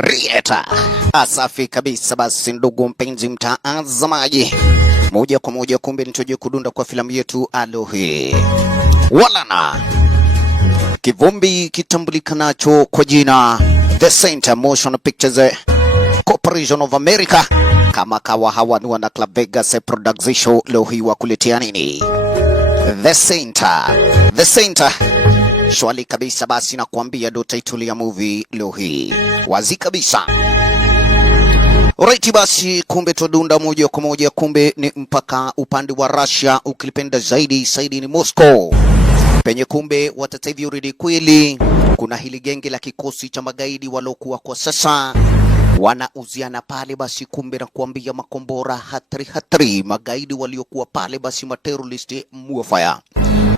Rieta. Asafi kabisa. Basi ndugu mpenzi mtazamaji, moja kwa moja kumbe nitoje kudunda kwa filamu yetu Alohi Walana, kivumbi kitambulikanacho kwa jina The Saint Motion Pictures Corporation of America, kama kawa hawa ni wana Club Vegas Production. Leo hii wakuletea nini? The Saint shwali kabisa. Basi na kuambia do title ya movie leo hii wazi kabisa. Alright, basi kumbe tudunda moja kwa moja, kumbe ni mpaka upande wa Russia, ukilipenda zaidi ni Moscow, penye kumbe watataivi uridi kweli. Kuna hili genge la kikosi cha magaidi walokuwa kwa sasa wanauziana pale. Basi kumbe na kuambia makombora hatari magaidi waliokuwa pale, basi terrorist muafaya.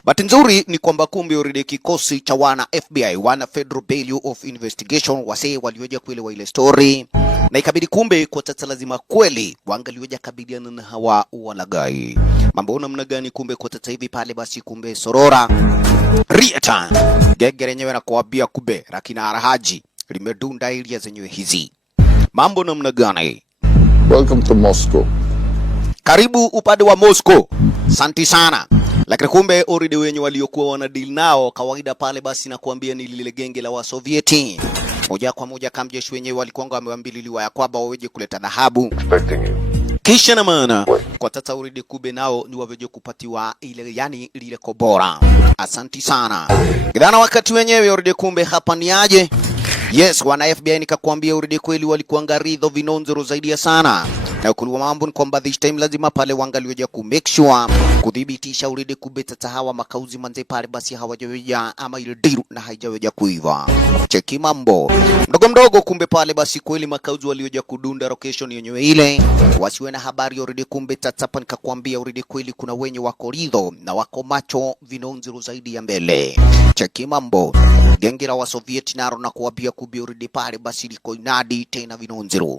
Bahati nzuri ni kwamba kumbe uridi kikosi cha wana FBI, wana Federal Bureau of Investigation, wase walioja kuelewa ile story, na ikabidi kumbe kwa tata lazima kweli wangalioja kabiliana na hawa walagai. Mambo namna gani? Kumbe kwa tata hivi pale, basi kumbe Sorora Rieta genge lenyewe na kuambia kumbe rakina Arahaji limedunda ilia zenyewe hizi. Mambo namna gani? Welcome to Moscow. Karibu upande wa Moscow. Asante sana. Lakini kumbe already wenye waliokuwa wana deal nao kawaida pale, basi na kuambia ni lile genge la wa Sovieti. Moja kwa moja kamjeshi wenyewe walikuwa wameambililiwa ya kwamba waweje kuleta dhahabu. Kisha na maana kwa tata already kumbe nao ni waweje kupatiwa ile, yani lile kobora. Asante sana. Gidana wakati wenyewe already kumbe hapa ni aje? Yes, wana FBI nikakwambia uridi kweli walikuwa ngaridho vinonzero zaidi sana. Na ukuluwa mambo ni kwamba this time lazima pale wangalioja ku make sure kudhibitisha uridi kubeta hawa makauzi manze pale, basi hawajaweja ama ile diru na haijaweja kuiva. Cheki mambo mdogo kumbe pale, basi kweli makauzi walioja kudunda location yenyewe ile wasiwe na habari uridi kumbe tatapa. Nikakwambia uridi kweli kuna wenye wako ridho na wako macho vinonzero zaidi ya mbele. Cheki mambo genge la wa Sovieti naro na kuambia kubi uridi pale, basi liko inadi tena vinonzero.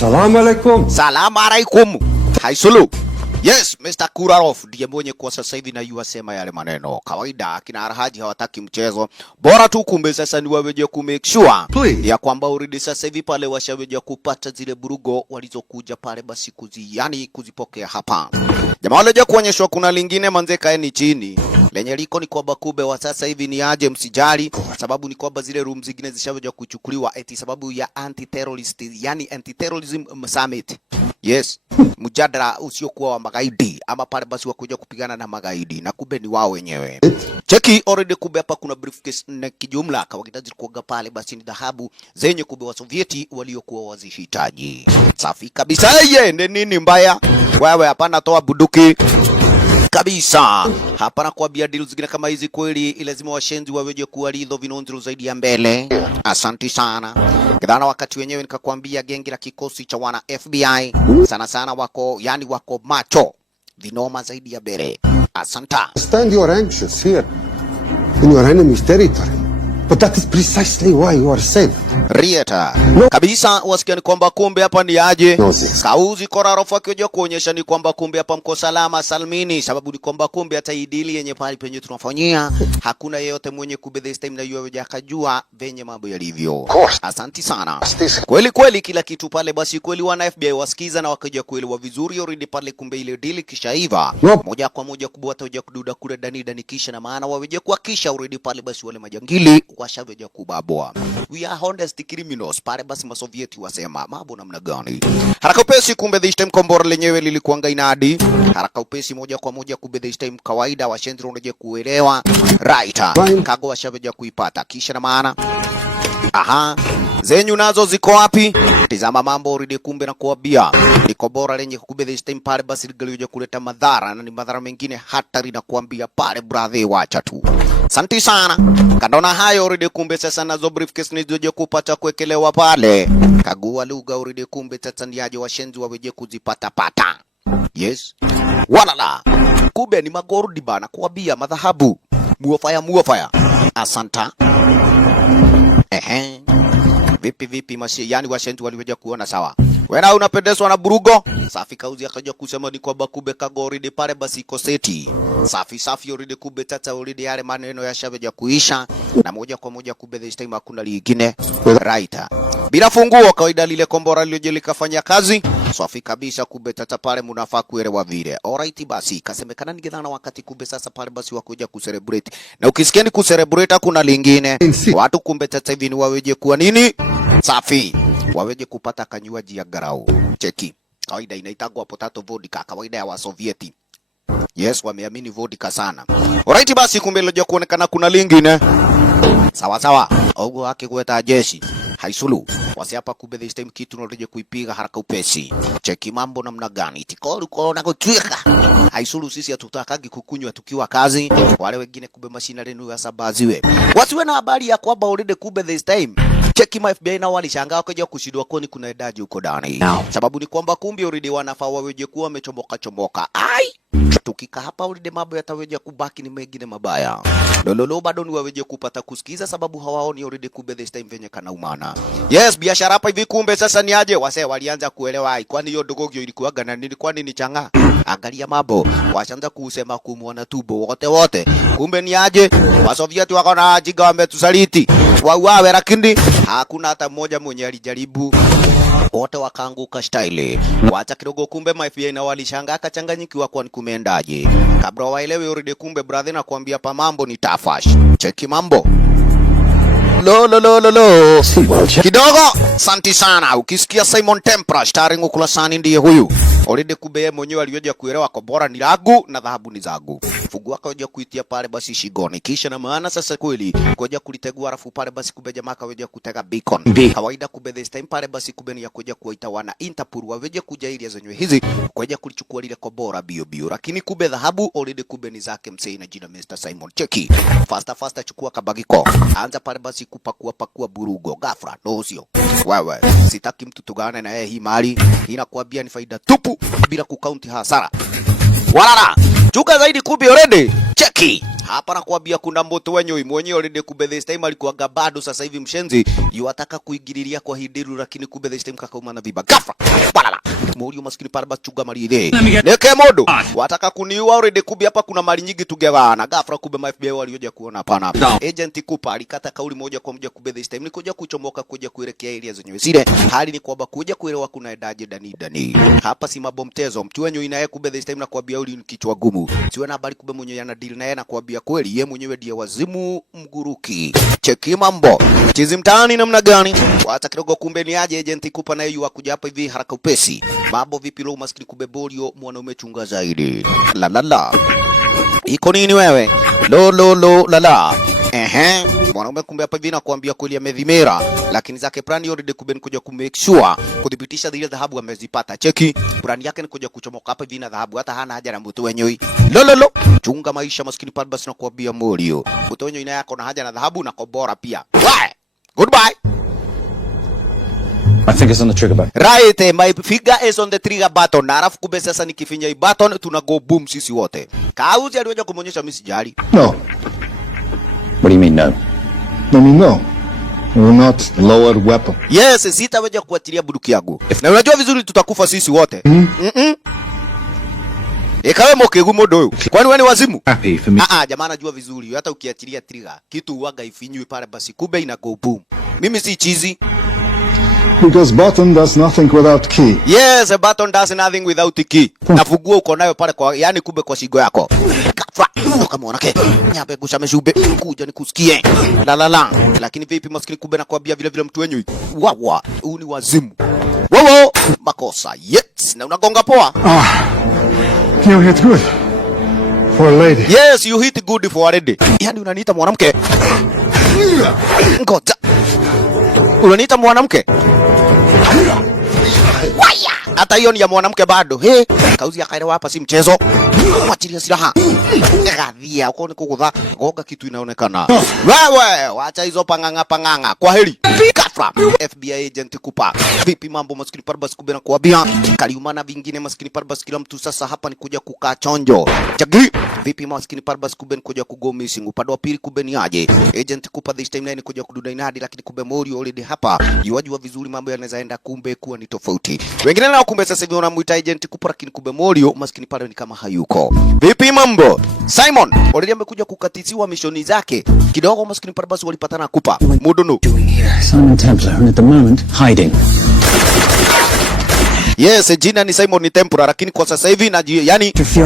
Salamu alaikum. Salamu alaikum. Haisulu. Yes, Mr. Kurarov ndiye mwenye kwa sasa hivi na yuasema yale maneno. Kawaida kina Arahaji hawataki mchezo. Bora tu kumbe sasa ni waweje ku make sure ya kwamba uridi sasa hivi pale washaweje kupata zile burugo walizokuja pale, basi kuzipokea hapa. Jamaa waleje kuonyeshwa kuna lingine manze kaeni chini. Lenye liko ni kwamba kube wa sasa hivi ni aje msijali, sababu ni kwamba zile room zingine zishaweja kuchukuliwa eti sababu ya anti-terrorist, yani anti-terrorism summit. Yes, mjadala usiokuwa wa magaidi ama pale basi wakuja kupigana na magaidi, na kumbe ni wao wenyewe. Cheki already kumbe hapa kuna briefcase na kijumla kawaida zilikuwa pale, basi ni dhahabu zenye kumbe wa Sovieti waliokuwa wazihitaji. Safi kabisa. Yeye nini mbaya? Wewe hapana toa buduki kabisa. Hapa na kuambia deals zingine kama hizi kweli lazima washenzi waweje kuwaridho vinonzero zaidi ya mbele. Asante sana. Kidana wakati wenyewe nikakwambia genge la kikosi cha wana FBI sana wako macho vinoma zaidi ya mbele. Asanta. Stand, you are anxious here in your enemy's territory. But that is precisely why you are safe. Rieta. No. Kabisa wasikia ni kwamba kumbe hapa ni aje. No, Kauzi Korarofa kioja kuonyesha ni kwamba kumbe hapa mko salama salmini, sababu ni kwamba kumbe hata idili yenye pale penye tunafanyia hakuna yeyote mwenye kumbe this time na yuwe akajua venye mambo yalivyo. Asante sana. Kweli kila kitu pale, basi kweli wana FBI wasikiza na wakaja kuelewa vizuri already pale kumbe ile deal kishaiva. No. Moja kwa moja kubwata hoja kududa kule dani kisha na maana waweje kuhakisha already pale, basi wale majangili washaweja kubabwa. We are honest criminals pale, basi masovieti wasema mambo namna gani. Haraka upesi kumbe this time kombora lenyewe lilikuanga inadi. Haraka upesi moja kwa moja kumbe this time kawaida washendro unaje kuelewa. Right. Kago washaweja kuipata kisha na maana. Aha. Zenyu nazo ziko wapi? Tizama mambo uridi kumbe na kuambia liko bora lenye kumbe this time pale, basi ligalioja kuleta madhara na ni madhara mengine hatari na kuambia pale brother wacha tu. Asante sana. Kandona hayo uridi kumbe sasa nazo briefcase nizoje kupata kuwekelewa pale. Kagua lugha uridi kumbe sasa ndiaje washenzi waweje kuzipata pata. Yes. Walala. Kumbe ni magorudi bana kuambia madhahabu. Muofaya. Asanta. Vipi yani washenzi waliweja kuona sawa. Wena unapendezwa na burugo? Safi Kauzi akaja kusema ni kwamba kumbe Kagoride pale basi iko seti. Safi already kumbe tata already yale maneno yashaveja kuisha na moja kwa moja kumbe this time hakuna lingine. Right. Bila funguo kawaida lile kombora lilioje likafanya kazi. Safi kabisa kumbe tata pale mnafaa kuelewa vile. Alright basi kasemekana ningedhana wakati kumbe sasa pale basi wakuja kucelebrate. Na ukisikia ni kucelebrate kuna lingine. Watu kumbe tata hivi ni waweje kuwa nini? Safi. Waweje kupata kanywaji ya garau. Cheki. Kawaida inaitagwa potato vodka kawaida ya Wasovieti. Yes, wameamini vodka sana. Alright basi kumbe leo kuonekana kuna lingine. Sawa. Ogo wake kueta jeshi. Haisulu. Wasi hapa kumbe this time kitu nalije kuipiga haraka upesi. Cheki mambo namna gani. Tikolu kona kutwika. Haisulu sisi hatutakagi kukunywa tukiwa kazi. Wale wengine kumbe mashina lenu ya sabaziwe. Wasiwe na habari ya kwamba already kumbe this time. Cheki ma FBI na walishangaa wakaja kushindwa kwani kuna edaji huko ndani. Sababu ni kwamba kumbe already wanafaa waweje kuwa wamechomoka. Ai! Tukika hapa already mambo yataweja kubaki ni mengine mabaya. Lololo bado ni waweje kupata kusikiza sababu hawaoni already kumbe this time venye kana umana. Yes, biashara hapa hivi kumbe sasa ni aje? Wase walianza kuelewa ai kwani hiyo dogogyo ilikuwaga na nini kwani ni changa. Angalia mambo. Washaanza kusema kumuona tubo wote. Kumbe ni aje? Wasovieti wako na jiga wametusaliti. Wawe lakini hakuna hata mmoja mwenye alijaribu. Wote wakaanguka style. Wacha kidogo kumbe maFBI na walishangaa kachanganyikiwa kwa kumeendaje. Kabla waelewe already kumbe brother na kuambia pa mambo ni tafash. Cheki mambo. Lo. Kidogo, santi sana. Ukisikia Simon Tempera starring ukulasani ndiye huyu. Already kumbe mwenyewe aliweja kuelewa kwa bora ni lagu na dhahabu ni zagu. Fungu akaweja kuitia pale basi shigoni. Kisha na maana sasa kweli kuja kulitegua rafu pale basi kumbe jamaa kaweja kutega beacon. Kawaida kumbe this time pale basi kumbe ni ya kuja kuita wana Interpol waweje kuja ili zenyewe hizi kuja kulichukua lile kwa bora bio. Lakini kumbe dhahabu already kumbe ni zake msee na jina Mr. Simon. Cheki. Faster chukua kabagiko. Anza pale basi kupakua burugo. Gafra no sio. Wewe sitaki mtu tugane na yeye hii mali. Inakuambia ni faida tupu bila kukaunti hasara. Walala. Chuka zaidi kumbe already. Cheki. Hapa nakuambia kuna mboto wenyewe mwenyewe already kumbe this time alikuwa gabado sasa hivi mshenzi. Yuataka kuingililia kwa hidiru lakini kumbe this time kakauma na viba. Gafra. Walala. Mori maskini pale basi chuga mali ile. Neke modo. Wataka kuniua already kumbe hapa kuna mali nyingi tugewana. Gafra kumbe maFBI walioja kuona hapana. Agent Cooper alikata kauli moja kwa moja kumbe this time nikuja kuchomoka kuja kuelekea area zenyewe zile. Hali ni kwamba kuja kuelewa kuna edaje dani. Hapa si mabomtezo. Mtu wenyewe inaye kumbe this time na kuambia uli kichwa gumu. Siwe na habari kumbe mwenyewe ana deal naye na kuambia kweli yeye mwenyewe ndiye wazimu mguruki. Cheki mambo. Chizi mtaani namna gani? Hata kidogo kumbe ni aje Agent Cooper naye yu akuja hapa hivi haraka upesi. Mambo vipi lo maskini kumbe Bolio mwanaume chunga zaidi. La. Iko nini wewe? Lo la. Mwanaume kumbe hapa hivi na kuambia kweli amedhimera lakini zake plani already kumbe kuja kumake sure kudhibitisha zile dhahabu amezipata. Cheki. Plani yake ni kuja kuchomoka hapa hivi na dhahabu hata hana haja na mtu wenyewe. Lo. Chunga maisha maskini pale basi na kuambia Bolio. Mtu wenyewe ina yako na haja na dhahabu na kobora pia. Goodbye. My finger's on the trigger button. Right, my finger is on the trigger button. Na alafu kumbe sasa nikifinya hii button tuna go boom sisi wote. Kauzi aliweza kumuonyesha mimi sijali. No. What do you mean no? I mean, no. We're not lowered weapon. Yes, sitaweza kuachilia bunduki yangu. Na unajua vizuri tutakufa sisi wote. Ekawe mokegu modo huyu. Kwani wewe ni wazimu? Happy for me. Jamaa anajua vizuri hata ukiachilia trigger kitu uwaga ifinywe pale basi kumbe ina go boom. Mimi si chizi. Because button does nothing without key. Yes, a button does nothing without a key. Nafungua uko nayo pale kwa yani kumbe kwa shigo yako. Kama wanake. Nyabe gusha meshube kuja nikusikie. La. Lakini vipi maskini kumbe na kuambia vile mtu wenyewe. Wawa, huu ni wazimu. Wow, makosa. Yes, na unagonga poa. You hit good. For a lady. Yes, you hit good for a lady. Yani unaniita mwanamke. Ngoja. Unaniita mwanamke? Waya! Hata hiyo ni ya mwanamke bado. Kauzi akaelewa hapa si mchezo. Mwachilia silaha. Gadhia uko ni kukudha. Goga kitu inaonekana. Wewe, wacha hizo panganga. Kwa heri. ghafla FBI agent Kupa. Vipi mambo maskini parbas kubena kuambia kaliumana vingine maskini parbas, kila mtu sasa hapa ni kuja kukaa chonjo. Chagi vipi maskini parbas kuben kuja kugo missing. Upande wa pili kubeni aje agent Kupa this time line kuja kudunda inadi, lakini kumbe Morio already hapa yuajua vizuri mambo yanaweza enda, kumbe kuwa ni tofauti. Wengine nao kumbe sasa hivi wanamuita agent Kupa, lakini kumbe Morio maskini pale ni kama hayuko. Vipi mambo Simon already amekuja kukatiziwa mishoni zake kidogo, maskini parbas walipatana Kupa mudono. Simon Templar, and at the moment, hiding. Yes, jina ni Simon Templar, lakini kwa sasa hivi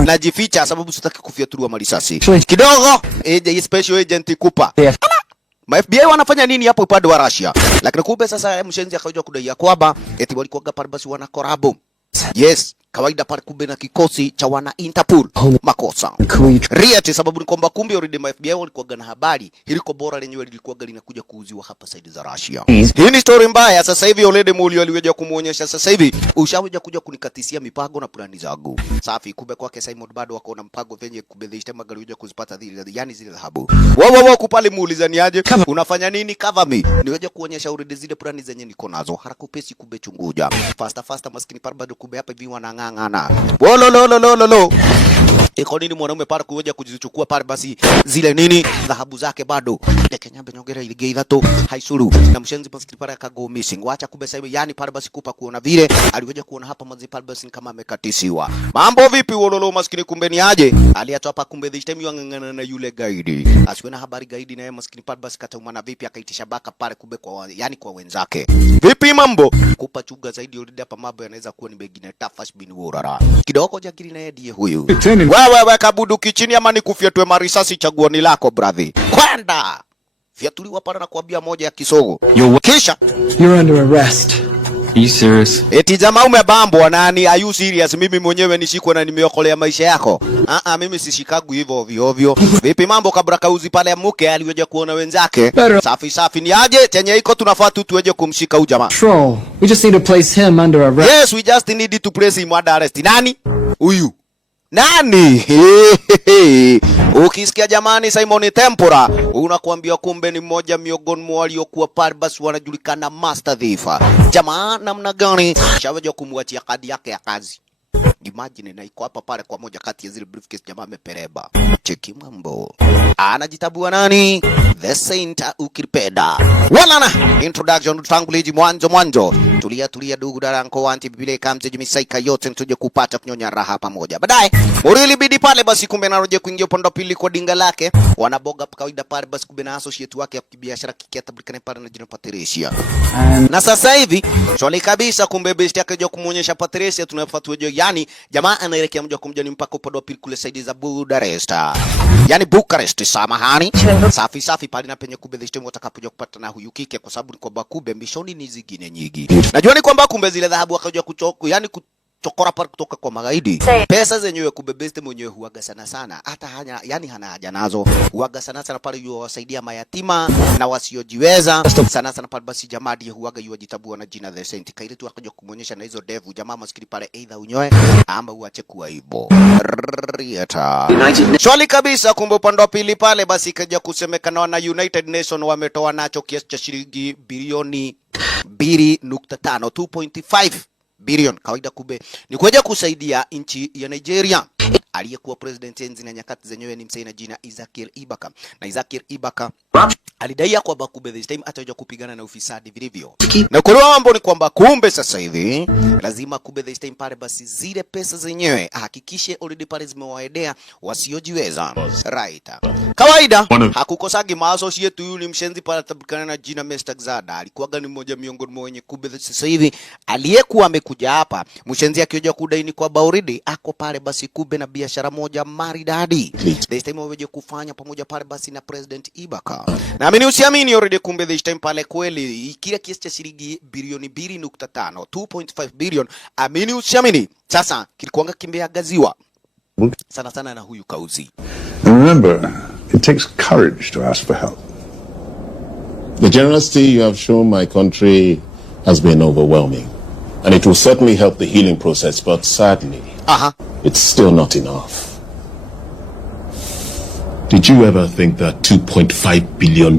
najificha sababu sitaki kufiatuliwa marisasi. Kidogo special agent Kupa. Ma FBI wanafanya nini hapo upande wa Russia? Lakini kumbe sasa mshenzi akaja kudai kwamba eti walikuwa parbasi wana korabo. Yes, kawaida pale kumbe na kikosi cha wana Interpol makosa. Riati sababu ni kwamba kumbe already ma FBI walikuwa na habari hiliko bora lenyewe lilikuwa linakuja kuuziwa hapa side za Russia. Hii ni story mbaya. Sasa hivi already Mulio aliweza kumuonyesha sasa hivi ushawaje kuja kunikatisia mipango na plani zangu. Safi, kumbe kwake Simon bado wako na mpango venye kubedhisha magari kuja kuzipata zile dhahabu. Wao kupale muulizani aje unafanya nini cover me. Niweje kuonyesha already zile plani zenye niko nazo. Haraka upesi kumbe chunguja. Faster maskini par bado kumbe hapa hivi wanang'ang'ana. Wolololololo. Iko nini mwanaume para kuja kuzichukua pale basi zile nini dhahabu zake bado. Lekenyambe nyongera ile geidha to haisuru. Na mshenzi maskini para akago missing. Wacha kumbe sasa yani pale basi Kupa kuona vile aliweza kuona hapa mazi pale basi kama amekatisiwa. Mambo vipi wololo maskini kumbe ni aje? Aliacha hapa kumbe this time yang'ang'ana na yule gaidi. Asiwe na habari gaidi naye maskini pale basi kataumana vipi akaitisha baka pale kumbe kwa yani kwa wenzake. Vipi mambo? Kupa chuga zaidi yule hapa mambo yanaweza kuwa ni begine tafash bin urara. Kidogo jakiri naye ndiye huyu. Wewe kabuduki chini ama nikufyatwe marisasi, chaguo ni lako brother. Kwenda. Fiatuliwa pale na kuambia moja ya kisogo. Kisha You're under arrest. Are you serious? eti jamaa umebambwa nani? Are you serious? Mimi mwenyewe nishikwe na nimeokolea maisha yako. Mimi sishikagu hivyo ovyo ovyo. Vipi mambo kabla kauzi pale mke aliweje kuona wenzake? Safi ni aje? Chenye iko tunafaa tu tuweje kumshika huyu jamaa. Troll. We just need to place him under arrest. Yes, we just need to place him under arrest. Nani? Huyu. Nani? Ukisikia jamani Simon Tempora unakuambia kumbe ni mmoja miongoni mwa waliokuwa pale basi wanajulikana master thief. Jamaa namna gani shaweja kumwachia kadi yake ya kazi. Imagine na iko hapa pale kwa moja kati ya zile briefcase jamaa amepereba. Cheki mambo. Anajitabua nani? The Saint ukipenda. Walana introduction tutangulizi mwanzo. Tulia dugu daranko wanti bibile kamze jimisaika yote tuje kupata kunyonya raha pamoja. Baadaye Murili bidi pale basi kumbe naroje kuingia upande pili kwa dinga lake. Wanaboga kawaida pale basi kumbe na associate wake ya kibiashara kikiatablikana pale na jina Patricia. Na sasa hivi swali kabisa kumbe best yake je kumuonyesha Patricia tunafuata wewe yani jamaa anaelekea moja kwa moja ni mpaka upande wa pili kule side za Bucharest. Yani Bucharest samahani. Safi pale na penye kumbe this time watakapokuja kupata na huyu kike kwa sababu ni kwamba kumbe mbishoni ni zingine nyingi. Najua ni kwamba kumbe zile dhahabu akaja kuchoko yani kuchokora pale kutoka kwa magaidi. Pesa zenyewe kumbe best mwenyewe huaga sana. Hata hana haja nazo. Huaga sana pale yuwasaidia mayatima na wasiojiweza. Sana pale basi jamaa ndiye huaga yuwajitabua na jina The Saint. Kaile tu akaja kumuonyesha na hizo devu jamaa maskini pale either unyoe ama uache kuwa hivyo. Rieta. Swali kabisa kumbe upande wa pili pale basi kaja kusemekana na United Nation wametoa nacho kiasi cha shilingi bilioni 2.5 2.5 bilioni kawaida kumbe ni kuja kusaidia nchi ya Nigeria. Aliyekuwa president enzi na nyakati zenyewe ni msee na jina Ezekiel Ibaka. Na Ezekiel Ibaka alidai kwamba kumbe this time ataje kupigana na ufisadi vilivyo. Na kwa mambo ni kwamba kumbe sasa hivi lazima kumbe this time pale basi zile pesa zenyewe hakikishe already pale zimewaedea wasiojiweza. Right. Kawaida hakukosagi maassociate huyu ni mshenzi pale tabikana na jina Mr. Zada. Alikuwa gani mmoja miongoni mwa wenye kumbe sasa hivi aliyekuwa amekuja hapa mshenzi akioja kudaini kwa already ako pale basi kumbe na biashara moja maridadi. This time waweje kufanya pamoja pale basi na President Ibaka. Na amini usiamini already kumbe this time pale kweli kile kiasi cha shilingi bilioni 2.5 2.5 bilioni amini usiamini sasa kilikuanga kimbeagaziwa sana na huyu kauzi. And remember, it takes courage to ask for help. The generosity you have shown my country has been overwhelming. And it will certainly help the healing process, but sadly, it's still not enough. Did you ever think that $2.5 billion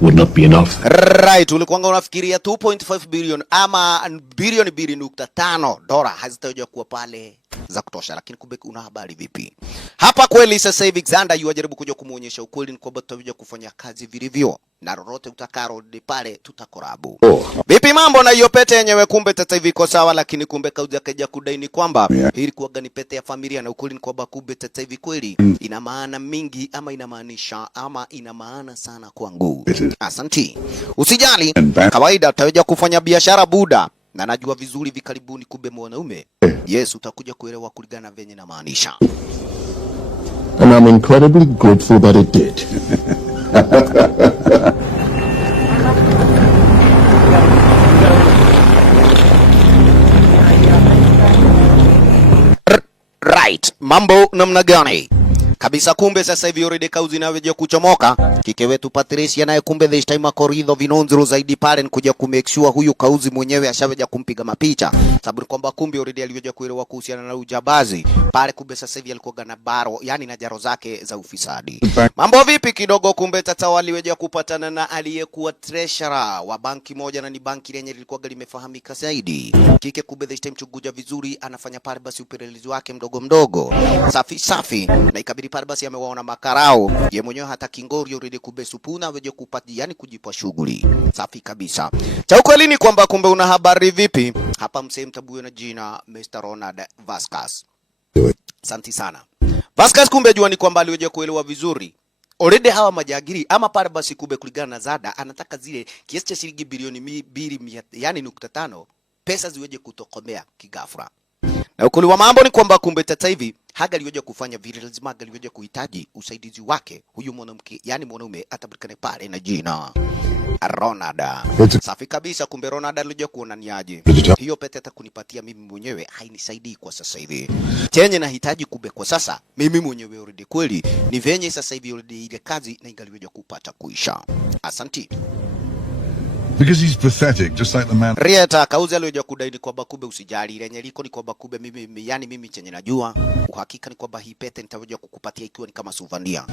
would not be enough. Right, ulikuwa unafikiria 2.5 billion ama bilioni 2.5 dola hazitakuja kuwa pale za kutosha, lakini kumbe una habari vipi? Hapa kweli sasa hivi Xander yajaribu kuja kumuonyesha ukweli ni kwamba tutakuja kufanya kazi vilivyo na lolote utakaro pale tutakorabu. Vipi mambo na hiyo pete yenyewe? Kumbe sasa hivi iko sawa, lakini kumbe kauja kaja kudaini kwamba hili kuaga ni pete ya familia, na ukweli ni kwamba kumbe sasa hivi kweli ina maana mingi ama inamaanisha ama ina maana sana kwangu. Asanti. Usijali, kawaida utakuja kufanya biashara buda. Na najua vizuri vikaribuni kumbe mwanaume. Yes, utakuja kuelewa kulingana venye na maanisha. And I'm incredibly grateful that it did. Right, mambo namna gani? Kabisa kumbe sasa hivi already kauzi na weje kuchomoka. Kike wetu Patricia naye kumbe this time akoridho vinonzuru zaidi pale ni kuja ku make sure huyu kauzi mwenyewe ashaweja kumpiga mapicha. Sababu kwamba kumbe already aliweja kuelewa kuhusiana na ujabazi. Pale kumbe sasa hivi alikuwa na baro, yani na jaro zake za ufisadi. Mambo vipi kidogo? Kumbe tata waliweja kupatana na aliyekuwa treasurer wa banki moja, na ni banki lenye lilikuwa limefahamika zaidi. Kike kumbe this time chuguja vizuri anafanya pale basi upelelezi wake mdogo mdogo. Safi safi, na ikabidi pale basi amewaona makarao ye mwenyewe hata kingori already kubesupuna weje kupati, yani kujipa shughuli. Safi kabisa. Cha ukweli ni kwamba kumbe una habari vipi? Hapa msee mtabuyo na jina Mr. Ronald Vasquez. Asante sana. Vasquez kumbe jua ni kwamba aliweje kuelewa vizuri. Already hawa majagiri ama pale basi kumbe kulingana na Zada anataka zile kiasi cha shilingi bilioni 2 yani 0.5 pesa ziweje kutokomea kigafra. Na ukweli wa mambo ni kwamba kumbe tata hivi Haga aliweja kufanya vile lazima aliweja kuhitaji usaidizi wake huyu mwanamke, yani mwanaume atabulikane pale na jina Ronald. Safi kabisa, kumbe Ronald aliweja kuona niaje hiyo pete atakunipatia mimi mwenyewe hainisaidii kwa sasa hivi. Chenye nahitaji kumbe kwa sasa mimi mwenyewe already kweli ni venye sasa hivi already ile kazi na ingaliweja kupata kuisha. Asanti. Because he's pathetic, just like the man. Rieta kauzi aliweja kudaini kwamba kumbe usijali, lenye liko ni kwamba kumbe mimi chenye najua uhakika ni kwamba hii pete nitaweja kukupatia ikiwa ni kama souvenir.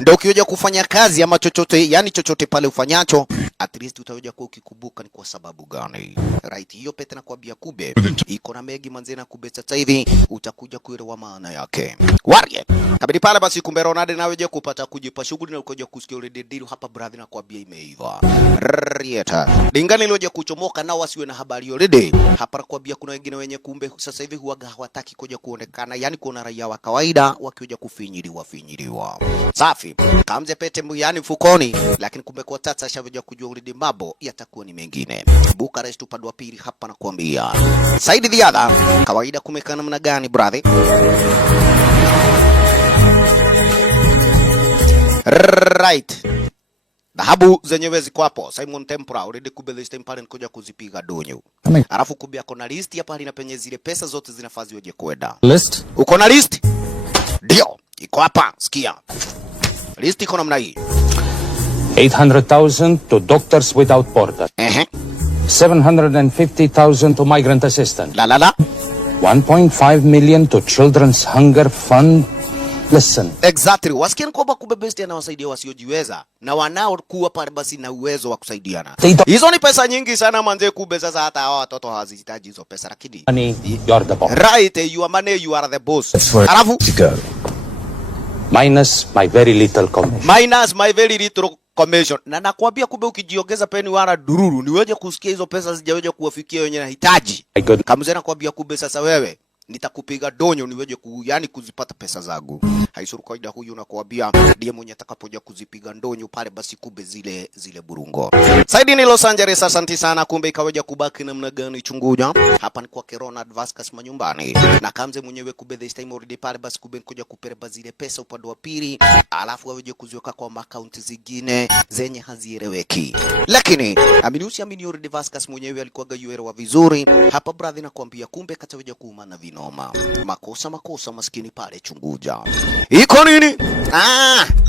Ndio ukiweja kufanya kazi ama chochote, yani chochote pale ufanyacho, at least utaweja kuwa ukikumbuka ni kwa sababu gani. Right, hiyo pete na kwambia kumbe iko na mengi manzena kumbe sasa hivi utakuja kuelewa maana yake. Warrior. Kabidi pale basi kumbe Ronald naweja kupata kujipa shughuli na ukoja kusikia ile deal hapa brother na kwambia imeiva. Rieta. Dingani liweja kuchomoka nao wasiwe na habari already. Hapa kwambia kuna wengine wenye kumbe sasa hivi huaga hawataki kuja kuonekana, yani kuona raia wa kawaida wakiweja kufinyiliwa. Safi. Kamze pete yani mfukoni, lakini kumbe kwa tata shaweja kujua already mambo yatakuwa ni mengine. Bucharest upande wa pili hapa na kuambia. Saidi the other, kawaida kumekana namna gani brother? Right. Dhahabu zenyewe ziko hapo. Simon Tempura already kumbe this time pale nikoja kuzipiga donyo. Alafu kumbe ako na list hapa ina penye zile pesa zote zinafaa weje kwenda. List? Uko na list? Ndio, iko hapa. Sikia. List iko namna hii. 800,000 to Doctors Without Borders. 750,000 to migrant assistance. La la la. 1.5 million to Children's Hunger Fund. Listen. Exactly. Wasikia kwamba kumbe besti anawasaidia wasiojiweza na wanao kuwa pale basi na uwezo wa kusaidiana. Hizo ni pesa nyingi sana manze, kumbe sasa hata hawa watoto hawazihitaji hizo pesa, lakini Money, you're the boss. Right, you are money, you are the boss. Alafu minus my very little commission. Minus my very little commission. Na nakwambia kumbe ukijiongeza peni wala dururu niweje kusikia hizo pesa zijaweje kuwafikia wenye nahitaji. Kama mzee nakwambia kumbe sasa wewe nitakupiga donyo niweje yani kuzipata pesa zangu. Haisuru kaida huyu nakwambia ndiye mwenye atakapoja kuzipiga ndonyo pale basi kumbe zile burungo. Saidi ni Los Angeles, asante sana. Kumbe ikaweja kubaki namna gani chunguja. Hapa ni kwa Ronald Vasquez manyumbani. Na kamze mwenyewe kumbe this time already pale basi kumbe nikoja kupereba zile pesa upande wa pili. Alafu waweje kuziweka kwa akaunti zingine zenye hazieleweki. Lakini amini already Vasquez mwenyewe alikuwa gayuero wa vizuri. Hapa brother nakwambia kumbe kataweja kuuma na vino. noma. Makosa maskini pale chunguja. Iko nini?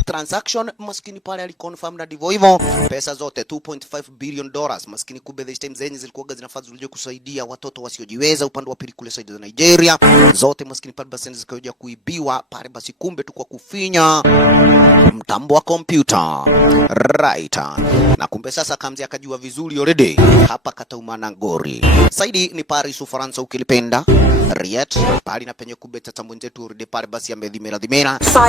Transaction maskini pale aliconfirm na ndivyo hivyo. Pesa zote $2.5 billion maskini kumbe this time zenye zilikuwa zinafadhili kusaidia watoto wasiojiweza upande wa pili kule side za Nigeria. Zote maskini pale basi zikaja kuibiwa pale basi kumbe tu kwa kufinya mtambo wa kompyuta. Right. Na kumbe sasa Kamzi akajua vizuri already. Hapa kataumana ngori. Saidi ni Paris Ufaransa ukilipenda. Riyadh pale na penye kumbe tata mwenzetu already pale basi amedhimera.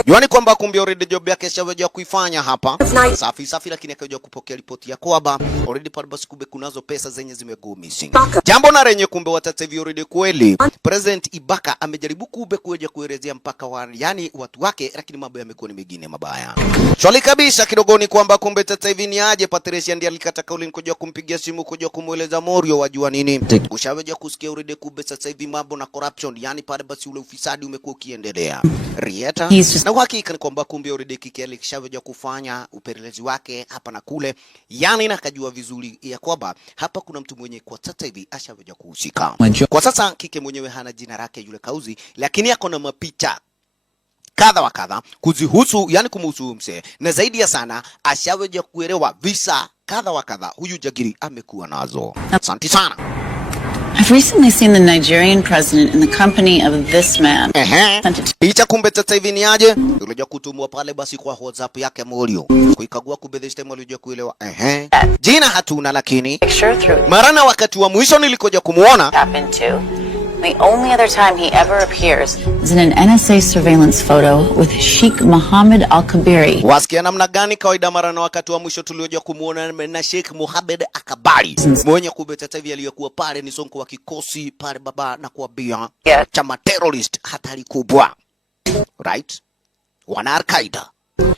Yuani kwamba kumbe already job yake shaweja kuifanya hapa. Safi lakini akaja kupokea ripoti ya kwamba already pale basi kumbe kunazo pesa zenye zimego missing. Jambo na renye kumbe watata hivi already kweli. President Ibaka amejaribu kumbe kuja kuelezea mpaka wa yani watu wake lakini mambo yamekuwa ni mengine mabaya. Swali kabisa kidogo ni kwamba kumbe tata hivi ni aje Patricia ndiye alikata kauli kuja kumpigia simu kuja kumueleza Morio wajua nini. Ushaweja kusikia already kumbe sasa hivi mambo na corruption yani pale basi ule ufisadi umekuwa ukiendelea. Rieta na hakika ni kwamba kumbe already Kikeli kishaweja kufanya upelelezi wake hapa na kule yani na kajua vizuri ya kwamba hapa kuna mtu mwenye kwa sasa hivi ashaweja kuhusika. Kwa sasa Kike mwenyewe hana jina lake yule kauzi lakini yako na mapicha kadha wa kadha kuzihusu yani kumhusu mse na zaidi ya sana ashaweja kuelewa visa kadha wa kadha huyu jagiri amekuwa nazo. Asante sana. I've recently seen the Nigerian president in the company of this man. Picha kumbe tata hivi ni aje? Ulioja kutumwa pale basi kwa WhatsApp yake Morio. Kuikagua kumbe this time ulioja kuelewa. Jina hatuna lakini marana wakati wa mwisho nilikoja kumuona. The only other time he ever appears is in an NSA surveillance photo with Sheikh Mohammed Al-Kabiri. Wasikia namna gani kawaida marana wakati wa mwisho tulioja kumuona na Sheikh Mohammed Al-Kabiri. Mwenye kubeta hivi aliyokuwa pale ni sonko wa kikosi pale baba na kuambia chama terrorist hatari kubwa. Right? Wana Al-Qaeda.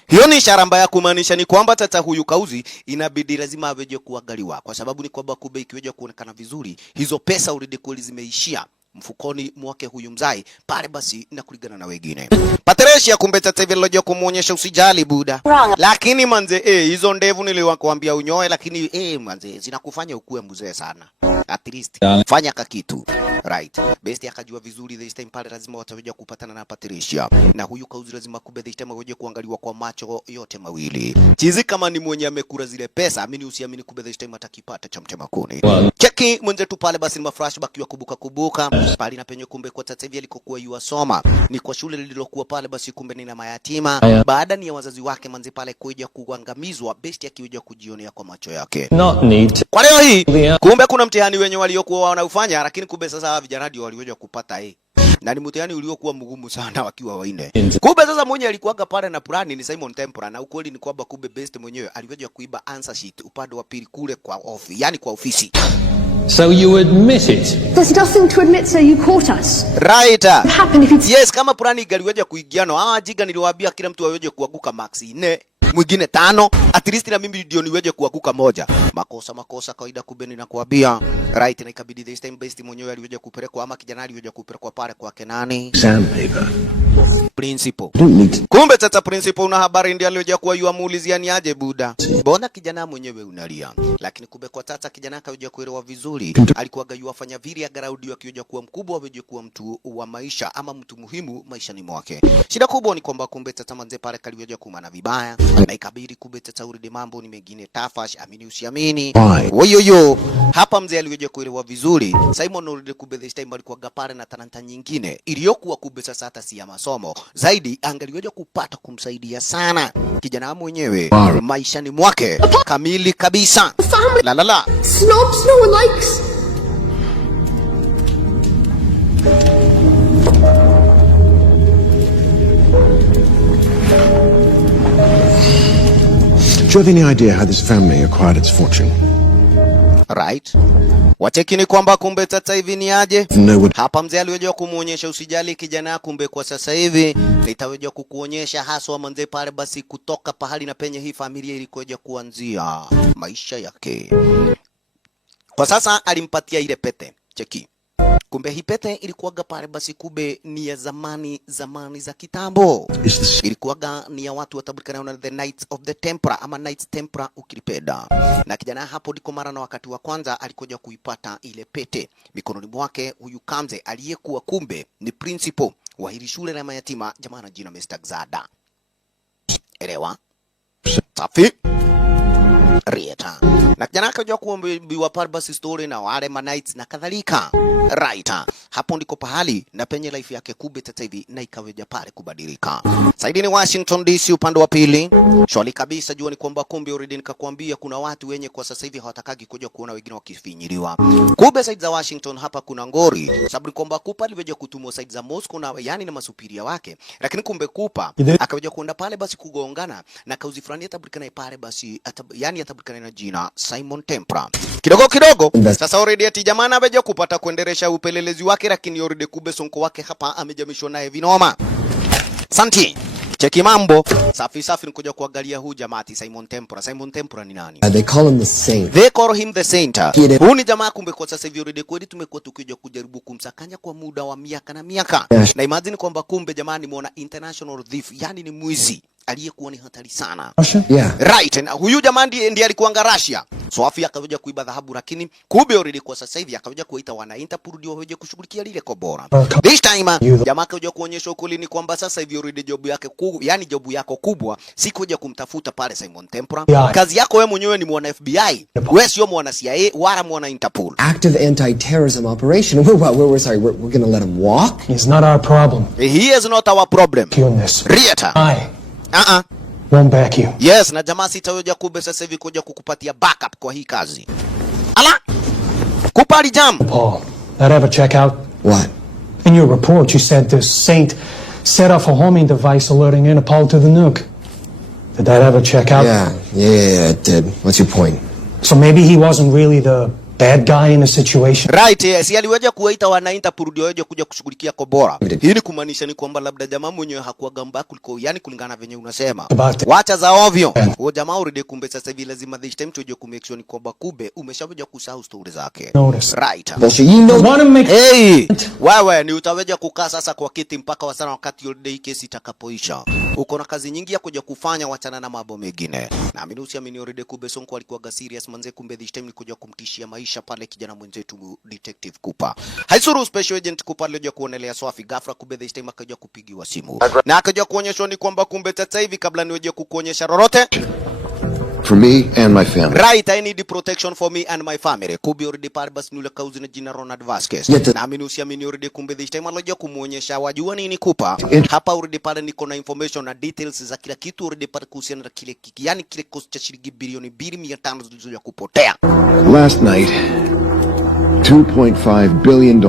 Hiyo ni ishara mbaya kumaanisha ni kwamba tata huyu kauzi inabidi lazima aweje kuangaliwa kwa sababu ni kwamba kumbe ikiweje kuonekana vizuri hizo pesa already kweli zimeishia mfukoni mwake huyu mzai pale basi na kulingana na wengine. Patricia kumbe tata hivi lojo kumuonyesha usijali buda. Lakini manze hizo ndevu niliwakwambia unyoe lakini manze zinakufanya ukue mzee sana. At least fanya kakitu. Right. Besti akajua vizuri this time pale lazima wataweja kupatana na Patricia. Na huyu kauzi lazima kumbe this time waweje kuangaliwa kwa macho yote mawili. Chizi kama ni mwenye amekula zile pesa, amini usiamini kumbe this time atakipata cha mtema kuni. Cheki mwenzetu pale basi ni flashback ya kubuka. Pale na penye kumbe kwa tata hivi alikokuwa yuasoma. Ni kwa shule lililokuwa pale basi kumbe ni na mayatima. Baada ni ya wazazi wake manzi pale kuja kuangamizwa, besti akiweja kujionea kwa macho yake. Kwa leo hii kumbe kuna mtihani wenye waliokuwa wanaufanya lakini kumbe sasa vijana ndio waliweza kupata na ni mtihani uliokuwa mgumu sana wakiwa waine. Kumbe sasa mwenye alikuwaga pale na plani ni Simon Tempora na ukweli ni kwamba kumbe best mwenyewe aliweza kuiba answer sheet upande wa pili kule kwa ofisi yani kwa ofisi. So you admit it? There's nothing to admit, sir. You caught us. Right. Yes, kama plani galiweza kuigiano jiga niliwaambia kila mtu aweje kuanguka max 4 mwingine 5 at least na mimi ndio niweje kuanguka moja. Makosa kawaida kubeni na kuambia. Right, na ikabidi this time best mwenyewe aliweje kupelekwa ama kijana aliweje kupelekwa pale kwa Kenani Sandpaper. Principal. Kumbe tata principal una habari ndio aliweje kuwa yuamuulizia ni aje buda. Bona kijana mwenyewe unalia. Lakini kumbe kwa tata kijana akaweje kuelewa vizuri. Alikuwa yuafanya vile agaraudi akiweje kuwa mkubwa aweje kuwa mtu wa maisha ama mtu muhimu maishani mwake. Shida kubwa ni kwamba kumbe tata manze pale kaliweje kumana vibaya. Na ikabidi kumbe tata uridi mambo ni mengine tafash amini usiamini. Woyoyo hapa mzee aliweje kuelewa vizuri. Simon uridi kumbe this time alikuwa gapare na talanta nyingine iliyokuwa kumbe sasa hata si ya masomo zaidi angaliweje kupata kumsaidia sana kijana mwenyewe maishani mwake kamili kabisa. La Snobs no one likes. Do you have any idea how this family acquired its fortune? Right. Wacheki ni kwamba kumbe tata hivi ni aje. Hapa mzee aliweja kumuonyesha usijali kijana kumbe kwa sasa hivi nitaweja kukuonyesha haswa manze pale basi kutoka pahali na penye hii familia ilikoja kuanzia maisha yake. Kwa sasa alimpatia ile pete. Cheki. Kumbe hii pete ilikuwaga pale basi kumbe ni ya zamani za kitambo. Ilikuwaga ni ya watu watabulikana na the Knights of the Templar ama Knights Templar ukilipenda. Na kijana hapo ndiko mara na wakati wa kwanza alikuja kuipata ile pete mikononi mwake. Huyu Kamze aliyekuwa kumbe ni principal wa hili shule la mayatima, jamaa na jina Mr. Gzada. Elewa? Safi. Rieta. Na kijana akajua kuambiwa pale basi story na wale Knights na kadhalika. Right. Hapo ndiko pahali na penye life yake kumbe sasa hivi na ikaweja pale kubadilika. Saidi ni Washington DC upande wa pili. Shwali kabisa jua ni kwamba kumbe already nikakwambia kuna watu wenye kwa sasa hivi hawatakagi kuja kuona wengine wakifinyiliwa. Kumbe side za Washington hapa kuna ngori. Sababu kwamba Kupa aliweja kutumwa side za Moscow na yani na masupiria wake. Lakini kumbe Kupa akaweja kuenda pale basi kugongana na kauzi fulani atabulikana pale basi yani atabulikana na jina Simon Templar. Kidogo sasa already ati jamaa anaweja kupata kuendelesha upelelezi wake, lakini already kumbe sonko wake hapa amejamishwa naye vinoma. Santi. Cheki mambo. Safi nikuja kuangalia huu jamaa Simon Templar. Simon Templar ni nani? They call him the Saint. They call him the Saint. Huu ni jamaa kumbe kwa sasa hivi already kweli tumekuwa tukija kujaribu kumsakanya kwa muda wa miaka na miaka. Na imagine kwamba kumbe jamaa ni muona international thief, yani ni mwizi aliyekuwa ni hatari sana. Yeah. Right. Na huyu jamaa ndiye alikuanga Russia. So afi akaja kuiba dhahabu, lakini kumbe already kwa sasa hivi akaja kuita wana Interpol ndio waje kushughulikia lile kobora. This time jamaa akaja kuonyesha ukweli ni kwamba sasa hivi already job yake kubwa, yani job yako kubwa si kuja kumtafuta pale Simon Templar. Kazi yako wewe mwenyewe ni mwana FBI. Wewe sio mwana CIA wala mwana Interpol. Active anti-terrorism operation. We're sorry, we're going to let him walk? He's not our problem. He is not our problem. Rieta. Won't back you. Yes, na jamaa sitaweja kumbe sasa hivi kuja kukupatia backup kwa hii kazi. Ala! Kupali jam. Paul, that ever check out? What? In your report you said this Saint set off a homing device alerting Interpol to the nuke. Did that ever check out? Yeah, it did. What's your point? So maybe he wasn't really the bad guy in a situation. Right, yes. Aliweja kuwaita wana Interpol ndio waje kuja kushughulikia kobora. Hii ni kumaanisha ni kwamba labda jamaa mwenyewe hakuwa gamba kuliko, yani kulingana venye unasema. Wacha za ovyo. Huo jamaa already kumbe sasa hivi lazima this time tuje ku make sure ni kwamba kube umeshaweja kusahau story zake. Right. Hey, wewe ni utaweja kukaa sasa kwa kiti mpaka wasana wakati your day case itakapoisha. Uko na kazi nyingi ya kuja kufanya, wachana na mambo mengine. Na minusi amini already kumbe sonko alikuwa serious manze, kumbe this time ni kuja kumtishia maisha pale kijana mwenzetu Detective Cooper. Haisuru Special Agent Cooper alikuja kuonelea swafi ghafla kumbe this time akaja kupigiwa simu. Na akaja kuonyeshwa ni kwamba kumbe sasa hivi kabla niweje kukuonyesha lolote. For me and my family. Right, I need protection for me and my family. Kumbe already pale basi nule kauzi na jina Ronald Vasquez. Na amini usiamini already kumbe this time alikuja kumuonyesha wajua nini Cooper. Hapa already pale niko na information na details za kila kitu already pale kuhusiana na kile yani kile cost cha shilingi bilioni 2.5 zilizoja kupotea. Last night, $2.5 billion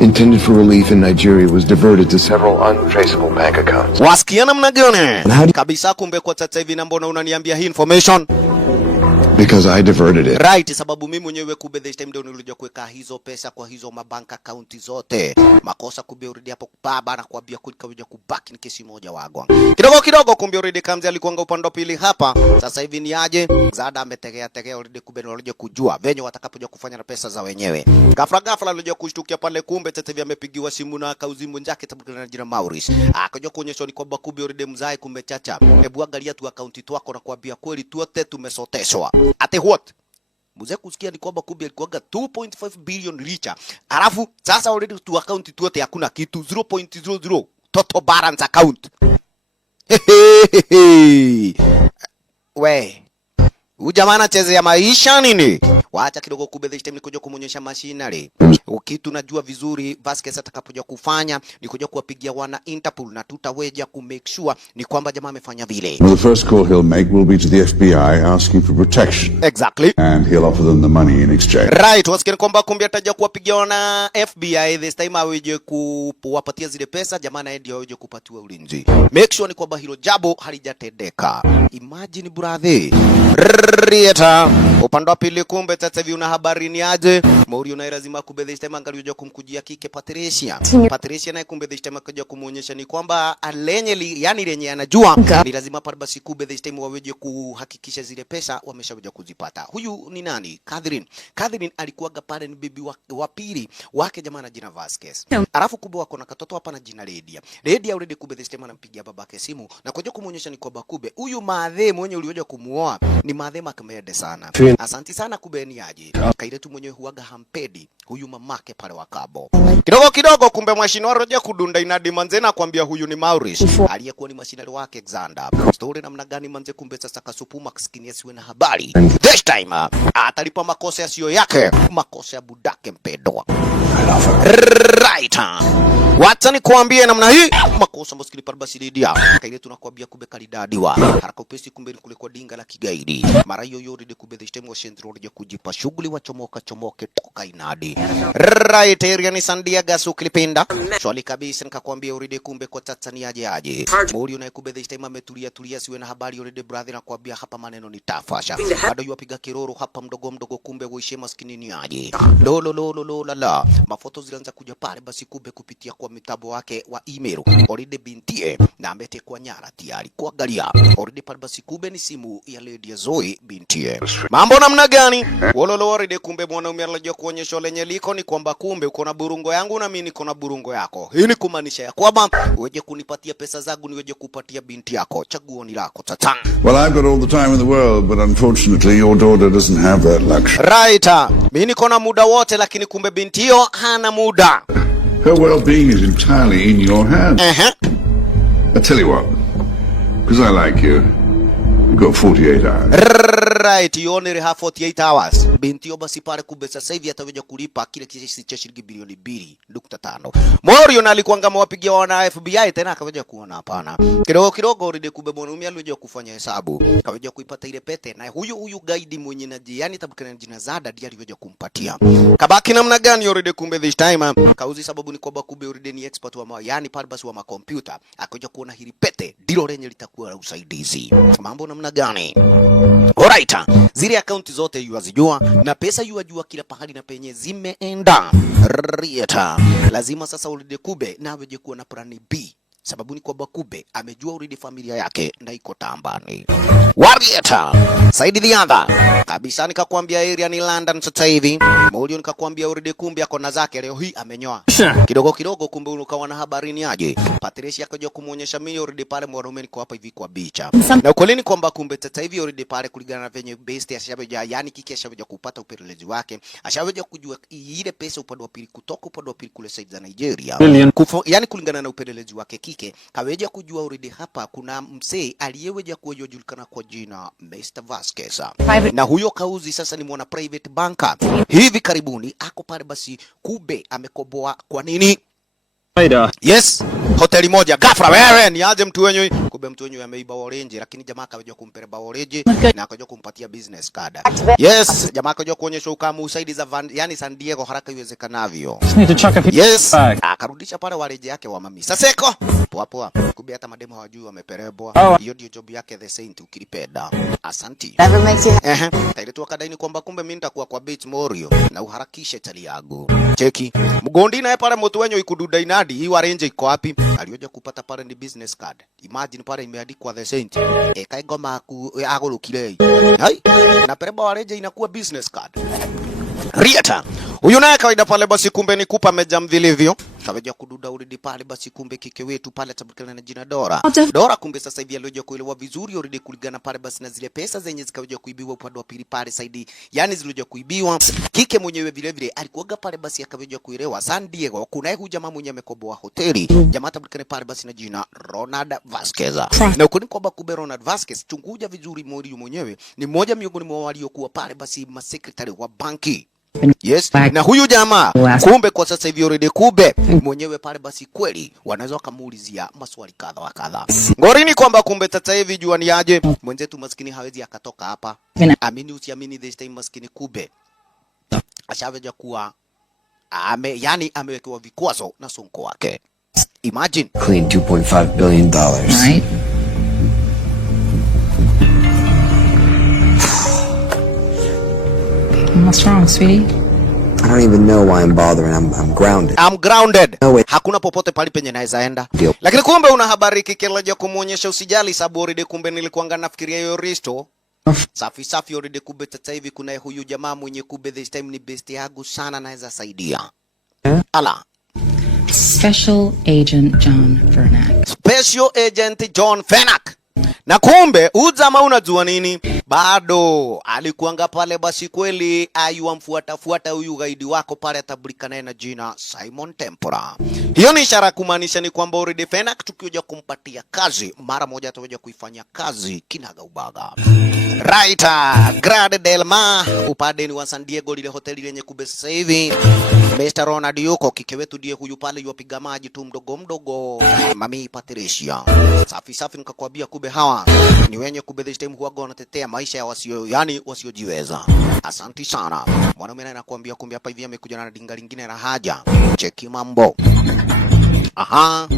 intended for relief in Nigeria was diverted to several untraceable bank accounts. Wasikia namna gani? Kabisa kumbe kwa sasa hivi na mbona unaniambia hii information? Because I diverted it. Right, sababu mimi mwenyewe kumbe this time ndio nilikuja kuweka hizo pesa kwa hizo mabank account zote. Makosa kumbe already hapo baba na kuambia kuja kubaki ni kesi moja wagwa. Kidogo kumbe already Kamze alikuanga upande wa pili hapa. Sasa hivi ni aje? Zada ametegea already kumbe already kujua venye watakapokuja kufanya na pesa za wenyewe. Ghafla alikuja kushtukia pale kumbe sasa hivi amepigiwa simu na kauzi mwenzake tabukana na jina Maurice. Akaja kuonyeshwa ni kwamba kumbe already mzai kumbe chacha. Hebu angalia tu account yako na kuambia kweli tuote tumesoteshwa. Ate what? Muze kusikia ni kwamba kumbe alikuwaga 2.5 billion richa. Alafu sasa already tu account tuote hakuna kitu 0.00 total balance account. We. Ujamaa anachezea maisha nini? Waacha kidogo kumbe this time nikuja kumuonyesha machinery. Ukitu najua vizuri Vasquez atakapokuja kufanya ni kuja kuwapigia wana Interpol na tutaweja ku make sure ni kwamba jamaa amefanya vile. The first call he'll make will be to the FBI asking for protection. Exactly. And he'll offer them the money in exchange. Right, wasikia kwamba kumbe ataja kuwapigia wana FBI this time aweje kuwapatia zile pesa, jamaa naye ndio aweje kupatiwa ulinzi. Make sure ni kwamba hilo jabo halijatendeka. Imagine brother. Rieta upande wa pili kumbe sasa hivi una habari ni aje? Maurio naye lazima kumbe this time angalioja kumkujia kike Patricia. Patricia naye kumbe this time akaja kumuonyesha ni kwamba yani lenye anajua ni lazima pale basi kumbe this time waweje kuhakikisha zile pesa wameshaweja kuzipata. Huyu ni nani? Catherine. Catherine alikuwaga pale ni bibi wa pili wake jamaa na jina Vasquez. Alafu kumbe wako na katoto hapa na jina Lydia. Lydia already kumbe this time anampigia babake simu na kuja kumuonyesha ni kwamba kumbe huyu madhe mwenye uliweza kumuoa ni madhe makmede sana. Asanti sana kumbe ni aje. Kaile tu mwenye huaga hampedi huyu mamake pale wakabo. Kidogo kidogo kumbe mwashini waroja kudunda inadi manze na kuambia huyu ni Maurice. Aliyekuwa ni mashinari wake Xander. Story namna gani manze kumbe sasa kasupu maskini asiwe na habari. This time atalipa makosa yasiyo yake. Makosa ya budake mpendwa. Right. Wacha ni kuambia namna hii makosa maskini pale basi Lydia. Kaile tunakuambia kumbe kalidadiwa. Haraka upesi kumbe kule kwa dinga la kigaidi. Mara hiyo yote kumbe this time washendro roja kujipa shughuli wa chomoke toka inadi. Right, area ni San Diego ukilipenda. Swali kabisa nikakwambia uride kumbe kwa Tanzania aje. Maurio na kumbe this time ametulia siwe na habari uride brother na kuambia hapa maneno ni tafasha. Bado yuapiga kiroro hapa mdogo kumbe uishe maskini ni aje. La. Mafoto zilianza kuja pale basi kumbe kupitia kwa mitabo wake wa email. Oride bintie na ametekwa nyara tayari kuangalia. Oride pale basi kumbe ni simu ya Lady Zoe bintie. Mambo namna gani? Oride kumbe mwanaume anajua kuonyesha lenye liko ni kwamba kumbe uko na burungo yangu na mimi niko na burungo yako. Hii ni kumaanisha ya kwamba weje kunipatia pesa zangu ni weje kupatia binti yako. Chaguo ni lako tata. Well, I've got all the time in the world, but unfortunately your daughter doesn't have that luxury. Right. Mimi niko na muda wote lakini kumbe binti hiyo hana muda. Her well-being is entirely in your hands. I tell you what, because I like you, you've got 48 hours. Right, you only have 48 hours. Binti yo basi pale kumbe sasa hivi ataweja kulipa kile kiasi cha shilingi bilioni 2.5. Maurio na alikuanga mwapigia wana FBI tena akaweja kuona hapana. Kidogo uride kumbe mwanaume aliweja kufanya hesabu. Akaweja kuipata ile pete na huyu guide mwenye naji yani tabukana jina Zada ndiye aliweja kumpatia. Kabaki namna gani uride kumbe this time? Kauzi sababu ni kwamba kumbe uride ni expert wa yani pale basi wa makompyuta. Akaweja kuona hili pete ndilo lenye litakuwa la usaidizi. Mambo namna gani? Alright. Zile akaunti zote yuazijua na pesa yuajua kila pahali na penye zimeenda. Rieta. Lazima sasa uride kube na weje kuwa na plani B. Sababu ni kwamba kube amejua uridi familia yake na iko tambani. Warieta. Saidi the other. Kabisa nikakwambia area ni London sasa hivi. Maurio nikakwambia uridi kumbe ako na zake leo hii amenyoa. Kidogo kumbe ukawa na habari ni aje. Patricia akaja kumuonyesha mimi uridi pale mwanaume niko hapa hivi kwa bicha. Na ukweli ni kwamba kumbe sasa hivi uridi pale kulingana na venye best ashabeja yani kike ashabeja kupata upelelezi wake. Ashabeja kujua ile pesa upande wa pili kutoka upande wa pili kule side za Nigeria. Yani kulingana na upelelezi wake kaweja kujua uridi hapa kuna msee aliyeweja kujulikana kwa jina Mr. Vasquez. Na huyo kauzi sasa ni mwana private banker. Hivi karibuni ako pale basi kube amekoboa kwa nini? Yes, hoteli moja. Ghafla wewe ni aje mtu wenyewe? Kumbe mtu wenyewe ameiba orange lakini jamaa akaja kumpeleba orange na akaja kumpatia business card. Yes, jamaa akaja kuonyesha ukamu usaidi za yani San Diego haraka iwezekanavyo. Yes, akarudisha pale orange yake wa mami. Saseko. Poa. Kumbe hata mademo hawajui wameperebwa. Hiyo ndio job yake the Saint ukilipenda. Asanti. Ile tu akadaini kwamba kumbe mimi nitakuwa kwa beach Maurio na uharakishe chali yangu. Cheki. Mgondi naye pale mtu wenyewe ikududa ina hii warenje iko wapi? Alioja kupata pale ni business card. Imagine pale imeandikwa the Saint. Kaigoma agolukile. Hai. Na pereba warenje inakuwa business card. Rieta. Huyu naye kawaida pale basi kumbe ni kupa mejam vilivyo. Kaweja kududa uridi pale basi kumbe kike wetu pale tabukana na jina Dora. Dora kumbe sasa hivi alioja kuelewa vizuri uridi kuligana pale basi na zile pesa zenye zikaweja kuibiwa upande wa pili pale saidi. Yani zilioja kuibiwa. Kike mwenyewe vile alikuwaga pale basi akaweja kuelewa San Diego kuna huyu jamaa mwenye amekoboa hoteli. Jamaa tabukana pale basi na jina Ronald Vasquez. Na ukoni kwamba kumbe Ronald Vasquez chunguja vizuri Maurio mwenyewe ni mmoja miongoni mwa waliokuwa pale basi masekretari wa banki. Yes, na huyu jamaa kumbe kwa sasa hivi already kube mwenyewe pale basi kweli wanaweza kumuulizia maswali kadha wa kadha. Ngorini kwamba kumbe sasa hivi jua ni aje mwenzetu maskini hawezi akatoka hapa. Amini usiamini this time maskini kube ashaveja kuwa yani amewekewa vikwazo na sonko wake. Imagine clean $2.5 billion. Right? What's wrong, sweetie? I don't even know why I'm bothering. I'm grounded. I'm grounded. No way. Hakuna popote pali penye naweza enda. Deal. Lakini kumbe una habari kikeleja kumuonyesha usijali sababu already kumbe nilikuanga nafikiria hiyo Risto. Safi safi already kumbe sasa hivi kuna huyu jamaa mwenye kumbe this time ni best yangu sana naweza saidia. Ala. Special Agent John Fernak. Special Agent John Fernak. Na kumbe uzama unajua nini? Bado alikuanga pale basi kweli ayuamfuata huyu gaidi wako pale atabulika naye na jina Simon Tempora. Hiyo ni ishara kumaanisha ni kwamba already Fernak tukioja kumpatia kazi mara moja atakuja kuifanya kazi kinaga ubaga. Right, Grande Del Mar upande ni wa San Diego, lile hoteli lenye kube sasa hivi. Mr. Ronald yuko kike wetu ndiye huyu pale yupiga maji tu mdogo mdogo. Mami Patricia. Safi safi nikakwambia kube hawa ni wenye kube this time huaga wanatetea maisha ya wasiojiweza. Asante sana. Mwanaume anakuambia kumbe hapa hivi amekuja na dinga lingine la haja. Cheki mambo. Aha.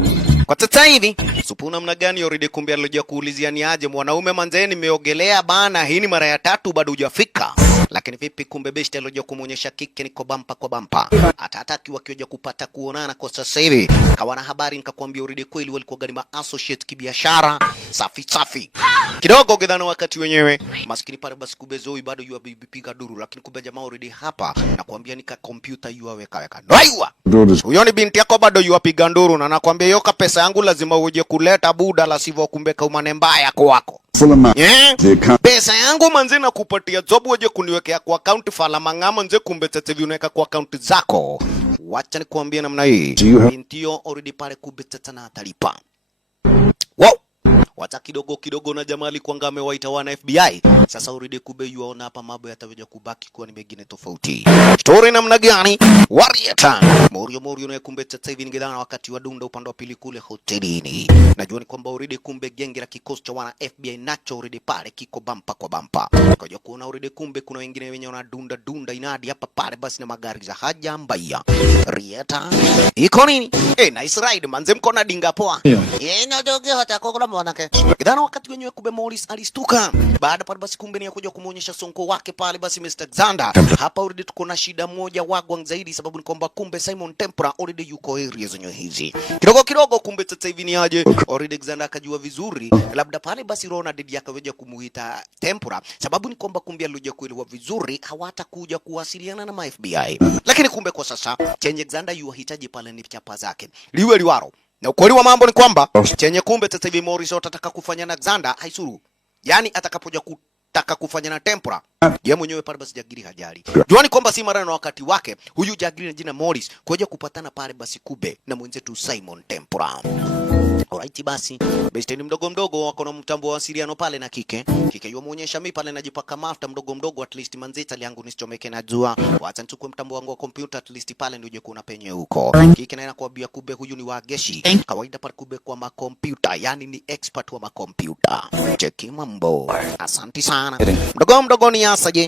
Kwa sasa hivi supuna mna gani already kumbe alojia kuulizia ni aje mwanaume manzeni nimeogelea bana, hii ni mara ya 3 bado hujafika. Lakini vipi kumbe best alojia kumuonyesha kike niko bampa kwa bampa. Hataki wakioja kupata kuonana kwa sasa hivi. Kawana habari nikakwambia already kweli walikuwa gani ma associate kibiashara. Safi safi. Kidogo gedana wakati wenyewe. Maskini pale basi kumbe Zoe bado yu abipiga duru, lakini kumbe jamaa already hapa nakwambia nika computer yu weka. Noiwa. Huyo ni binti yako bado yu apiga duru na nakwambia yoka pesa yangu lazima uje kuleta buda la sivyo kumbe kaumane mbaya kwako. Pesa yangu manze na kupatia job uje kuniwekea kwa account fala mangama nje kumbe tete unaweka kwa account zako. Wacha nikwambie namna hii. Binti yo already pale kumbe tete na atalipa. Wow. Wata kidogo na jamaa alikuwa amewaita wana FBI. Sasa already kumbe yuaona hapa mambo yataweja kubaki kuwa ni mengine tofauti. Story namna gani? Warieta. Morio na kumbe sasa hivi ningedana wakati wa dunda upande wa pili kule hotelini. Najua ni kwamba already kumbe genge la kikosi cha wana FBI nacho already pale kiko bampa kwa bampa. Kaja kuona already kumbe kuna wengine wenye wana dunda inadi hapa pale basi na magari za haja mbaya. Rieta. Iko nini? Nice ride manze mko na dinga poa. Ndoge hata kokula mwanake. Kidana wakati wenyewe kumbe Morris alistuka. Baada pale basi kumbe ni kuja kumuonyesha sonko wake pale basi Mr. Xander. Hapa already tuko na shida moja wagwang zaidi sababu ni kwamba kumbe Simon Tempora already yuko area zenyewe hizi. Kidogo kumbe sasa hivi ni aje. Already Xander akajua vizuri. Labda pale basi Ronald akaweja kumuita Tempora sababu ni kwamba kumbe alikuja kuelewa vizuri hawatakuja kuwasiliana na FBI. Lakini kumbe kwa sasa chenye Xander yuhitaji pale ni chapa zake. Liwe liwaro. Na ukweli wa mambo ni kwamba chenye kumbe sasa hivi Morris atataka kufanya na Xander haisuru. Yaani atakapoja kutaka kufanya na Tempora, yeye mwenyewe pale basi Jagiri hajali. Juani kwamba si mara na wakati wake huyu Jagiri na jina Morris kuja kupatana pale basi kube na mwenzetu Simon Tempora. Alright basi, besteni mdogo wako na mtambo wa siriano pale na kike yu muonyesha mimi pale najipaka mafuta mdogo at least manzeta yangu nisichomeke na jua. Wacha nichukue mtambo wangu wa computer at least pale ndio kuna penye huko. Kike naye anakuambia kube huyu ni wageshi. Kawaida pale kube kwa makompyuta, yani ni expert wa makompyuta. Cheki mambo. Asante sana. Mdogo ni asaje.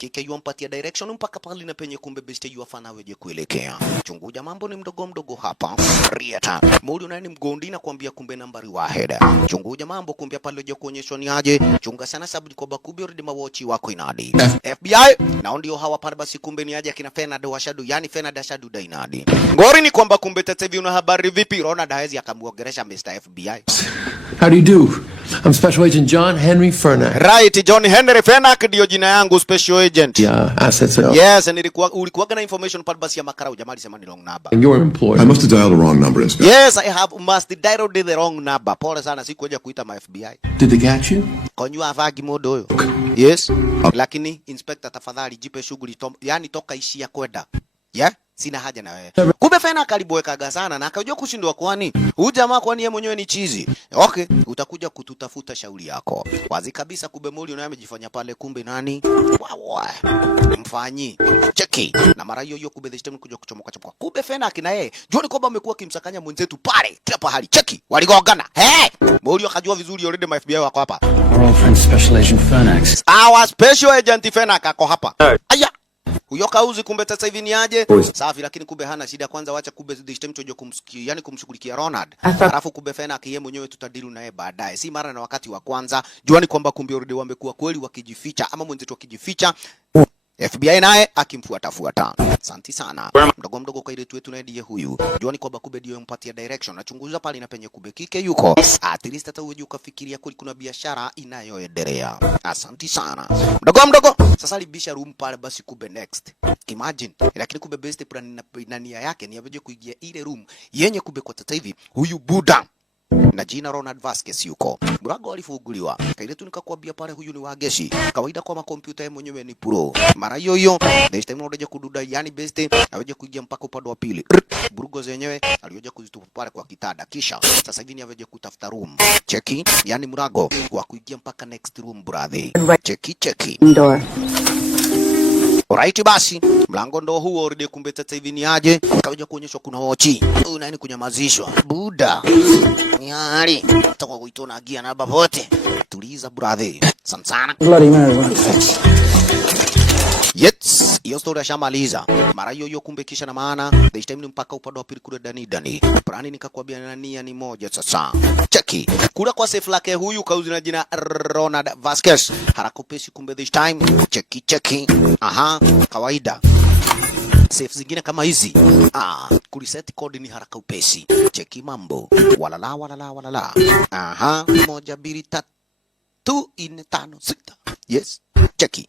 Kike yu ampatia direction mpaka pale na penye kumbe besti yu afana weje kuelekea. Chunguja mambo ni mdogo hapa. Rieta. Muri nani mgondi na kuambia kumbe nambari waheda. Chunguja mambo kumbe pale je kuonyeshwa ni aje. Chunga sana sababu kwa bakubi already mawochi wako inadi. FBI na ndio hawa pale basi kumbe ni aje akina Fernando wa Shadu, yani Fernando Shadu Dainadi. Ngori ni kwamba kumbe tete hivi una habari vipi? Ronald hawezi akamuongelesha Mr. FBI. How do you do? I'm Special Agent John Henry Fernak. Right, John Henry Fernak ndio jina yangu, Special Agent. Yeah, assets. Yes, and ulikuwa na information pale basi ya makarau jamaa alisema ni wrong number. And you're employed. I must have dialed the wrong number, Inspector. Yes, I have must dialed the wrong number. Pole sana sikuja kuita ma FBI. Did they catch you? Konyu avagi modo huyo. Yes. Lakini Inspector tafadhali jipe shughuli yani toka ishia kwenda. Yeah? Sina haja na wewe. Kumbe Fernak aliboekaga sana na akajua kushindwa kwani. Huyu jamaa kwani yeye mwenyewe ni chizi. Okay, utakuja kututafuta shauri yako. Wazi kabisa kumbe Moli naye amejifanya pale kumbe nani? Wow. Mfanyi. Cheki. Na mara hiyo kumbe the system kuja kuchomoka. Kumbe Fernak na yeye. Joni kwamba amekuwa kimsakanya mwenzetu pale. Kila pahali. Cheki. Waligongana. Moli akajua vizuri already ma FBI wako hapa. Our old friend Special Agent Fernak. Our Special Agent Fernak ako hapa. Aya. Huyo kauzi kumbe sasa hivi ni aje? Safi, lakini kumbe hana shida. Kwanza wacha kumbe the system chojo kumsikia, yani kumshughulikia Ronald. Alafu kumbe Fernak yeye mwenyewe tutadilu naye baadaye. Si mara na wakati wa kwanza. Juani kwamba kumbe already wamekuwa kweli wakijificha ama mwenzetu wakijificha. FBI naye akimfuata. Asante sana. Mdogo mdogo kwa ile tu na ndiye huyu. Juani kwa Bakube ndio mpatia direction. Nachunguza pale na penye Kube kike yuko. At least hata wewe ukafikiria kuna biashara inayoendelea. Asante sana. Mdogo sasa libisha room pale basi Kube next. Imagine. Lakini Kube best plan na nia yake ni aweje kuingia ile room yenye Kube kwa sasa hivi huyu Buda na jina Ronald Vasquez yuko. Mlango alifunguliwa. Kaile tu nikakwambia pale huyu ni wageshi. Kawaida kwa makompyuta yeye mwenyewe ni pro. Mara hiyo next time unaoje kududa yani best aweje kuingia mpaka upande wa pili. Burugo zenyewe alioje kuzitupa pale kwa kitanda. Kisha sasa hivi ni aweje kutafuta room. Cheki yani mlango wa kuingia mpaka next room brother. Cheki. Door. Alright basi, mlango ndo huo already kumbe sasa hivi ni aje. Kaja kuonyeshwa kuna wochi. Huyu nani kunyamazishwa? Buda. Nyari. Toka kuitona agia na babote. Tuliza brother. Sana. Bloody Mary. Yes, hiyo story shamaliza. Mara hiyo kumbe kisha na maana this time ni mpaka upande wa pili kule Dani. Plani nikakwambia nania ni moja sasa. Cheki. Kula kwa safe lake huyu kauzi na jina Ronald Vasquez. Harakopesi kumbe this time. Cheki. Aha, kawaida. Safe zingine kama hizi. Kuliset code ni haraka upesi. Cheki mambo. Walala. Aha, 1 2 3 2 4 5 6. Yes. Cheki.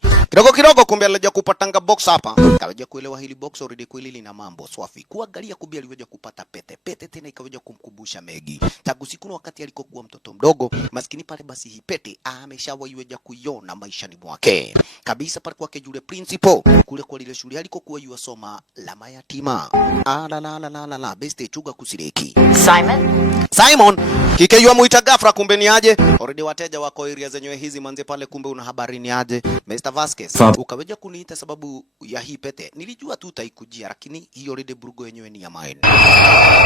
Kidogo kumbe alija kupatanga box hapa. Kaweja kuelewa hili box already kweli lina mambo swafi. Kuangalia kumbe aliweja kupata pete tena ikaweja kumkumbusha Megi. Tangu siku wakati alikokuwa mtoto mdogo, maskini pale basi hii pete ameshawaiweja kuiona maishani mwake. Kabisa pale kwake yule principal kule kwa lile shule alikokuwa yusoma la mayatima. La best chuga kusireki. Simon kike yua muita ghafla kumbe ni aje? Already wateja wako area zenyewe hizi manze pale kumbe una habari ni aje? Mr. Vasquez ukaweja kuniita sababu ya hii pete. Nilijua tu utaikujia lakini hiyo already burugo yenyewe ni ya mine.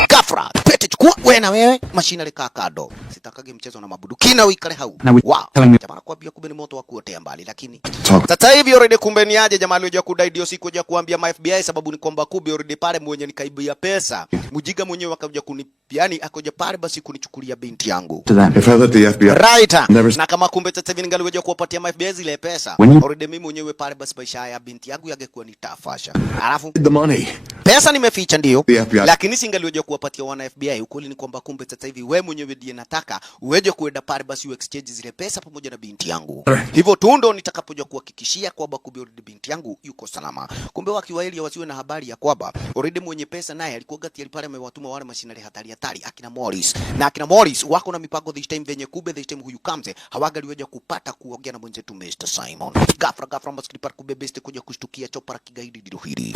Ghafla pete chukua wewe na wewe mashine leka kado. Sitakage mchezo na mabudu. Kina uikale hau. Wow. Jamaa kwambia kumbe ni moto wa kuotea mbali lakini sasa hivi already kumbe ni aje jamaa alioja kudai ndio siku ya kuambia ma FBI sababu ni kwamba kumbe already pale mwenye nikaibia pesa. Mujiga mwenyewe akaja kunipiani akoja pale basi kunichukulia binti yangu. If I let the FBI Right. Na kama kumbe sasa hivi ningaliweja kuwapatia ma FBI zile pesa. Already mimi mwenyewe pale basi maisha ya binti yangu yangekuwa ni tafasha. Alafu the money. pesa nimeficha ndio. FBI. Lakini singaliweja kuwapatia wana FBI. Ukweli ni kwamba kumbe sasa hivi wewe mwenyewe ndiye nataka uweje kuenda pale basi exchange zile pesa pamoja na binti yangu. Hivyo tu ndo nitakapoja kuhakikishia kwamba kumbe already binti yangu yuko salama. Kumbe wakiwaeli wasiwe na habari ya kwamba already mwenye pesa naye alikuwa gati pale amewatuma wale mashinari hatari akina Morris. Na akina Morris wako na mipango this time venye kumbe this time huyu Kamze hawagaliweja kupata kuongea na mwenzetu Mr. Simon. Ghafla maskini par kumbe best kuja kushtukia chopara kigaidi ndilo hili.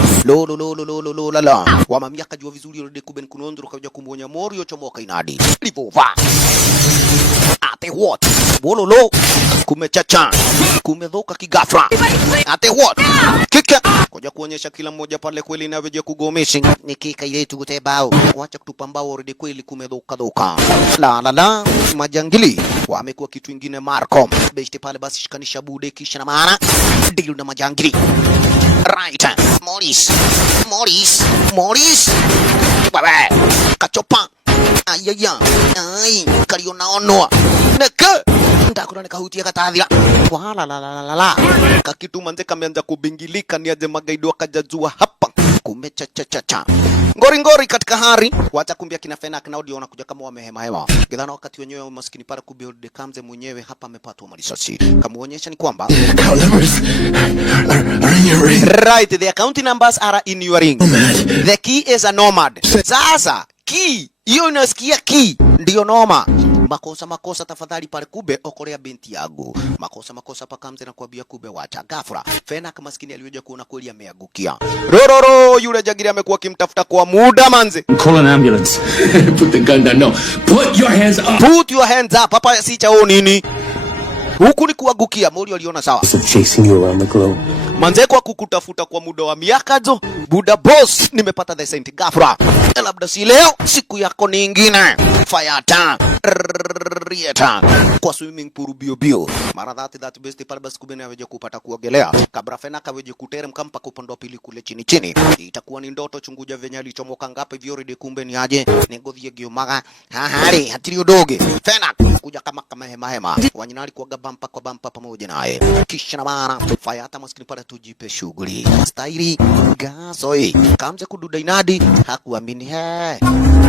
La. Wa miaka jua vizuri already kumbe kunondro kaja kumuonya Morio chomoka inadi. Livova. Ate what? Bololo. Kumechacha. Kumedhoka kigafra. Ate what? Kika. Koja kuonyesha kila mmoja pale kweli na weje kugomeshi. Nikika ile tu kutebao. Wacha kutupambao already kweli kumedhoka. La. Majangili. Wamekuwa kitu kingine Marco. Besti pale basi shikanisha bude kisha na maana. Deal na majangili. Right. Morris. Baba. Kachopa. Ai, kalionaonoa. Neka. Ndakuna nikahutia katathia. La. Kakitu manze kameanza kubingilika ni aje magaido akajazua hapa. Kumecha. Ngori katika hari. Wacha kumbia kina Fena kina audio wanakuja kama wamehema. Gidhana wakati wenyewe maskini pale kubuild Kamze mwenyewe hapa amepatwa marisasi. Kamuonyesha ni kwamba right, the account numbers are in your ring. The key is a nomad. Sasa key hiyo unasikia key ndio noma. Makosa tafadhali pale kube okolea binti yangu. Makosa pa Kamze na kuambia kube wacha. Ghafla Fena kama maskini aliyoja kuona kweli ameangukia. Rororo yule jagiri amekuwa kimtafuta kwa muda manze. Call an ambulance. Put the gun down. No. Put your hands up. Put your hands up. Papa si chao nini? Huku ni kuangukia. Mori aliona sawa. Chasing you around the globe. Manze kwa kukutafuta kwa muda wa miaka jo. Buda boss nimepata the cent ghafla. Labda si leo siku yako nyingine. Fayata. Rieta. Kwa swimming pool bio. Mara that best pale basi kubeni aweje kupata kuogelea. Kabla Fena kaweje kuteremka mpaka upande wa pili kule chini. Itakuwa ni ndoto chunguja venye alichomoka ngapi vyo rede kumbe ni aje. Negodhie giomaga. Hahari hatiri udoge. Fena kuja kama hema. Wanyinali kuaga bampa kwa bampa pamoja naye. Kisha na mara Fayata maskini pale tujipe shughuli. Stairi gasoi kamze kududa inadi hakuamini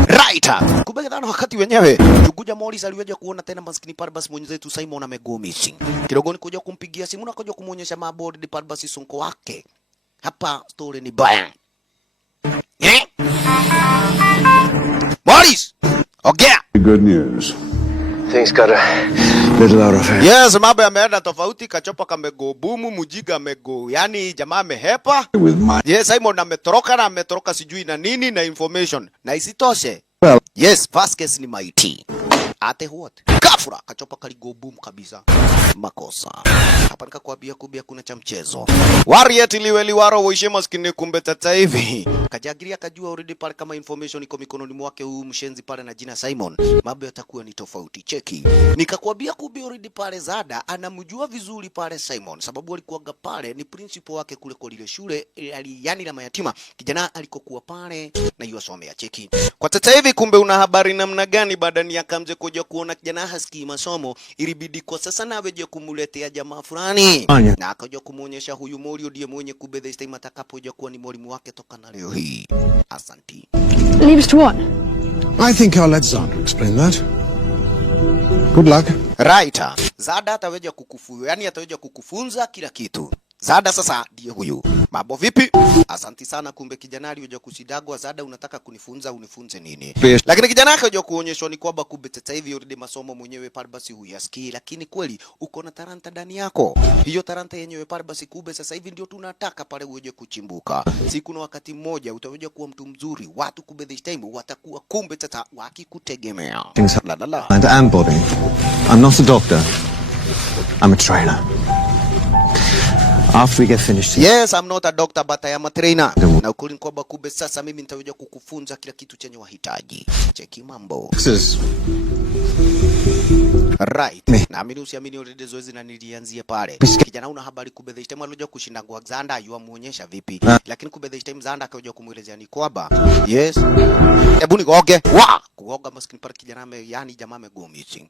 right. Kumbe kadhana wakati wenyewe tukuja Morris aliweja kuona tena maskini Parbas mwenzetu Simon amego missing. Kidogo ni kuja kumpigia simu na kuja kumuonyesha mabodi de Parbas sonko wake. Hapa story ni baya. Morris! Okay. Good news. Things got a little out of hand. Yes, mambo yameenda tofauti. Kachopa kamego bumu, Mujiga amego, yani jamaa amehepa. Yes, Simon ametoroka na ametoroka sijui na nini na information. Na isitoshe. Well, yes, first case ni maiti. Ate what? Kafura Kachopa kaligo boom kabisa. Makosa. Hapa nikakwambia kubia kuna cha mchezo. Warrior liweli waro waishe maskini kumbe tata hivi. Kajagiria kajua already pale kama information iko mikononi mwake huyu mshenzi pale na jina Simon. Mambo yatakuwa ni tofauti. Cheki. Nikakwambia kubia already pale Zada anamjua vizuri pale Simon sababu alikuwaga pale ni principal wake kule kwa ile shule yani la mayatima. Kijana alikokuwa pale na yuasomea. Cheki. Kwa tata hivi kumbe una habari namna gani baada ni akamze kuja kuona kijana hasikii masomo ilibidi kwa sasa na weje kumuletea jamaa fulani na akaja kumuonyesha huyu Morio ndiye mwenye kubedha time atakapoja kuwa ni mwalimu wake toka na leo hii. Asanti. Leaves to what? I think I'll let Zada explain that. Good luck. Right. Zada ataweja kukufunza, yani ataweja kukufunza kila kitu. Zada sasa ndiye huyu. Mambo vipi? Asanti sana kumbe kijana aliyoja kusidagwa Zada unataka kunifunza unifunze nini? Lakini kijana akaja kuonyeshwa ni kwamba kumbe sasa hivi already masomo mwenyewe pale basi huyasikii lakini kweli uko na talanta ndani yako. Hiyo talanta yenyewe pale basi kumbe sasa hivi ndio tunataka pale uje kuchimbuka. Siku na wakati mmoja utaweja kuwa mtu mzuri. Watu kumbe this time watakuwa kumbe sasa wakikutegemea. And I'm Bobby. I'm not a doctor. I'm a trainer. After we get finished. Yes, I'm not a doctor but I am a trainer. Na ukweli ni kwamba kumbe sasa mimi nitaweja kukufunza kila kitu chenye wahitaji. Cheki mambo. Right. Na amini usiamini already zoezi na nilianzia pale. Kijana una habari kumbe the time alikuja kushinda kwa Xander yuamuonyesha vipi. Lakini kumbe the time Xander akaja kumuelezea ni kwamba yes. Hebu nigoge. Wa! Kuoga maskini pale kijana yani jamaa amego missing.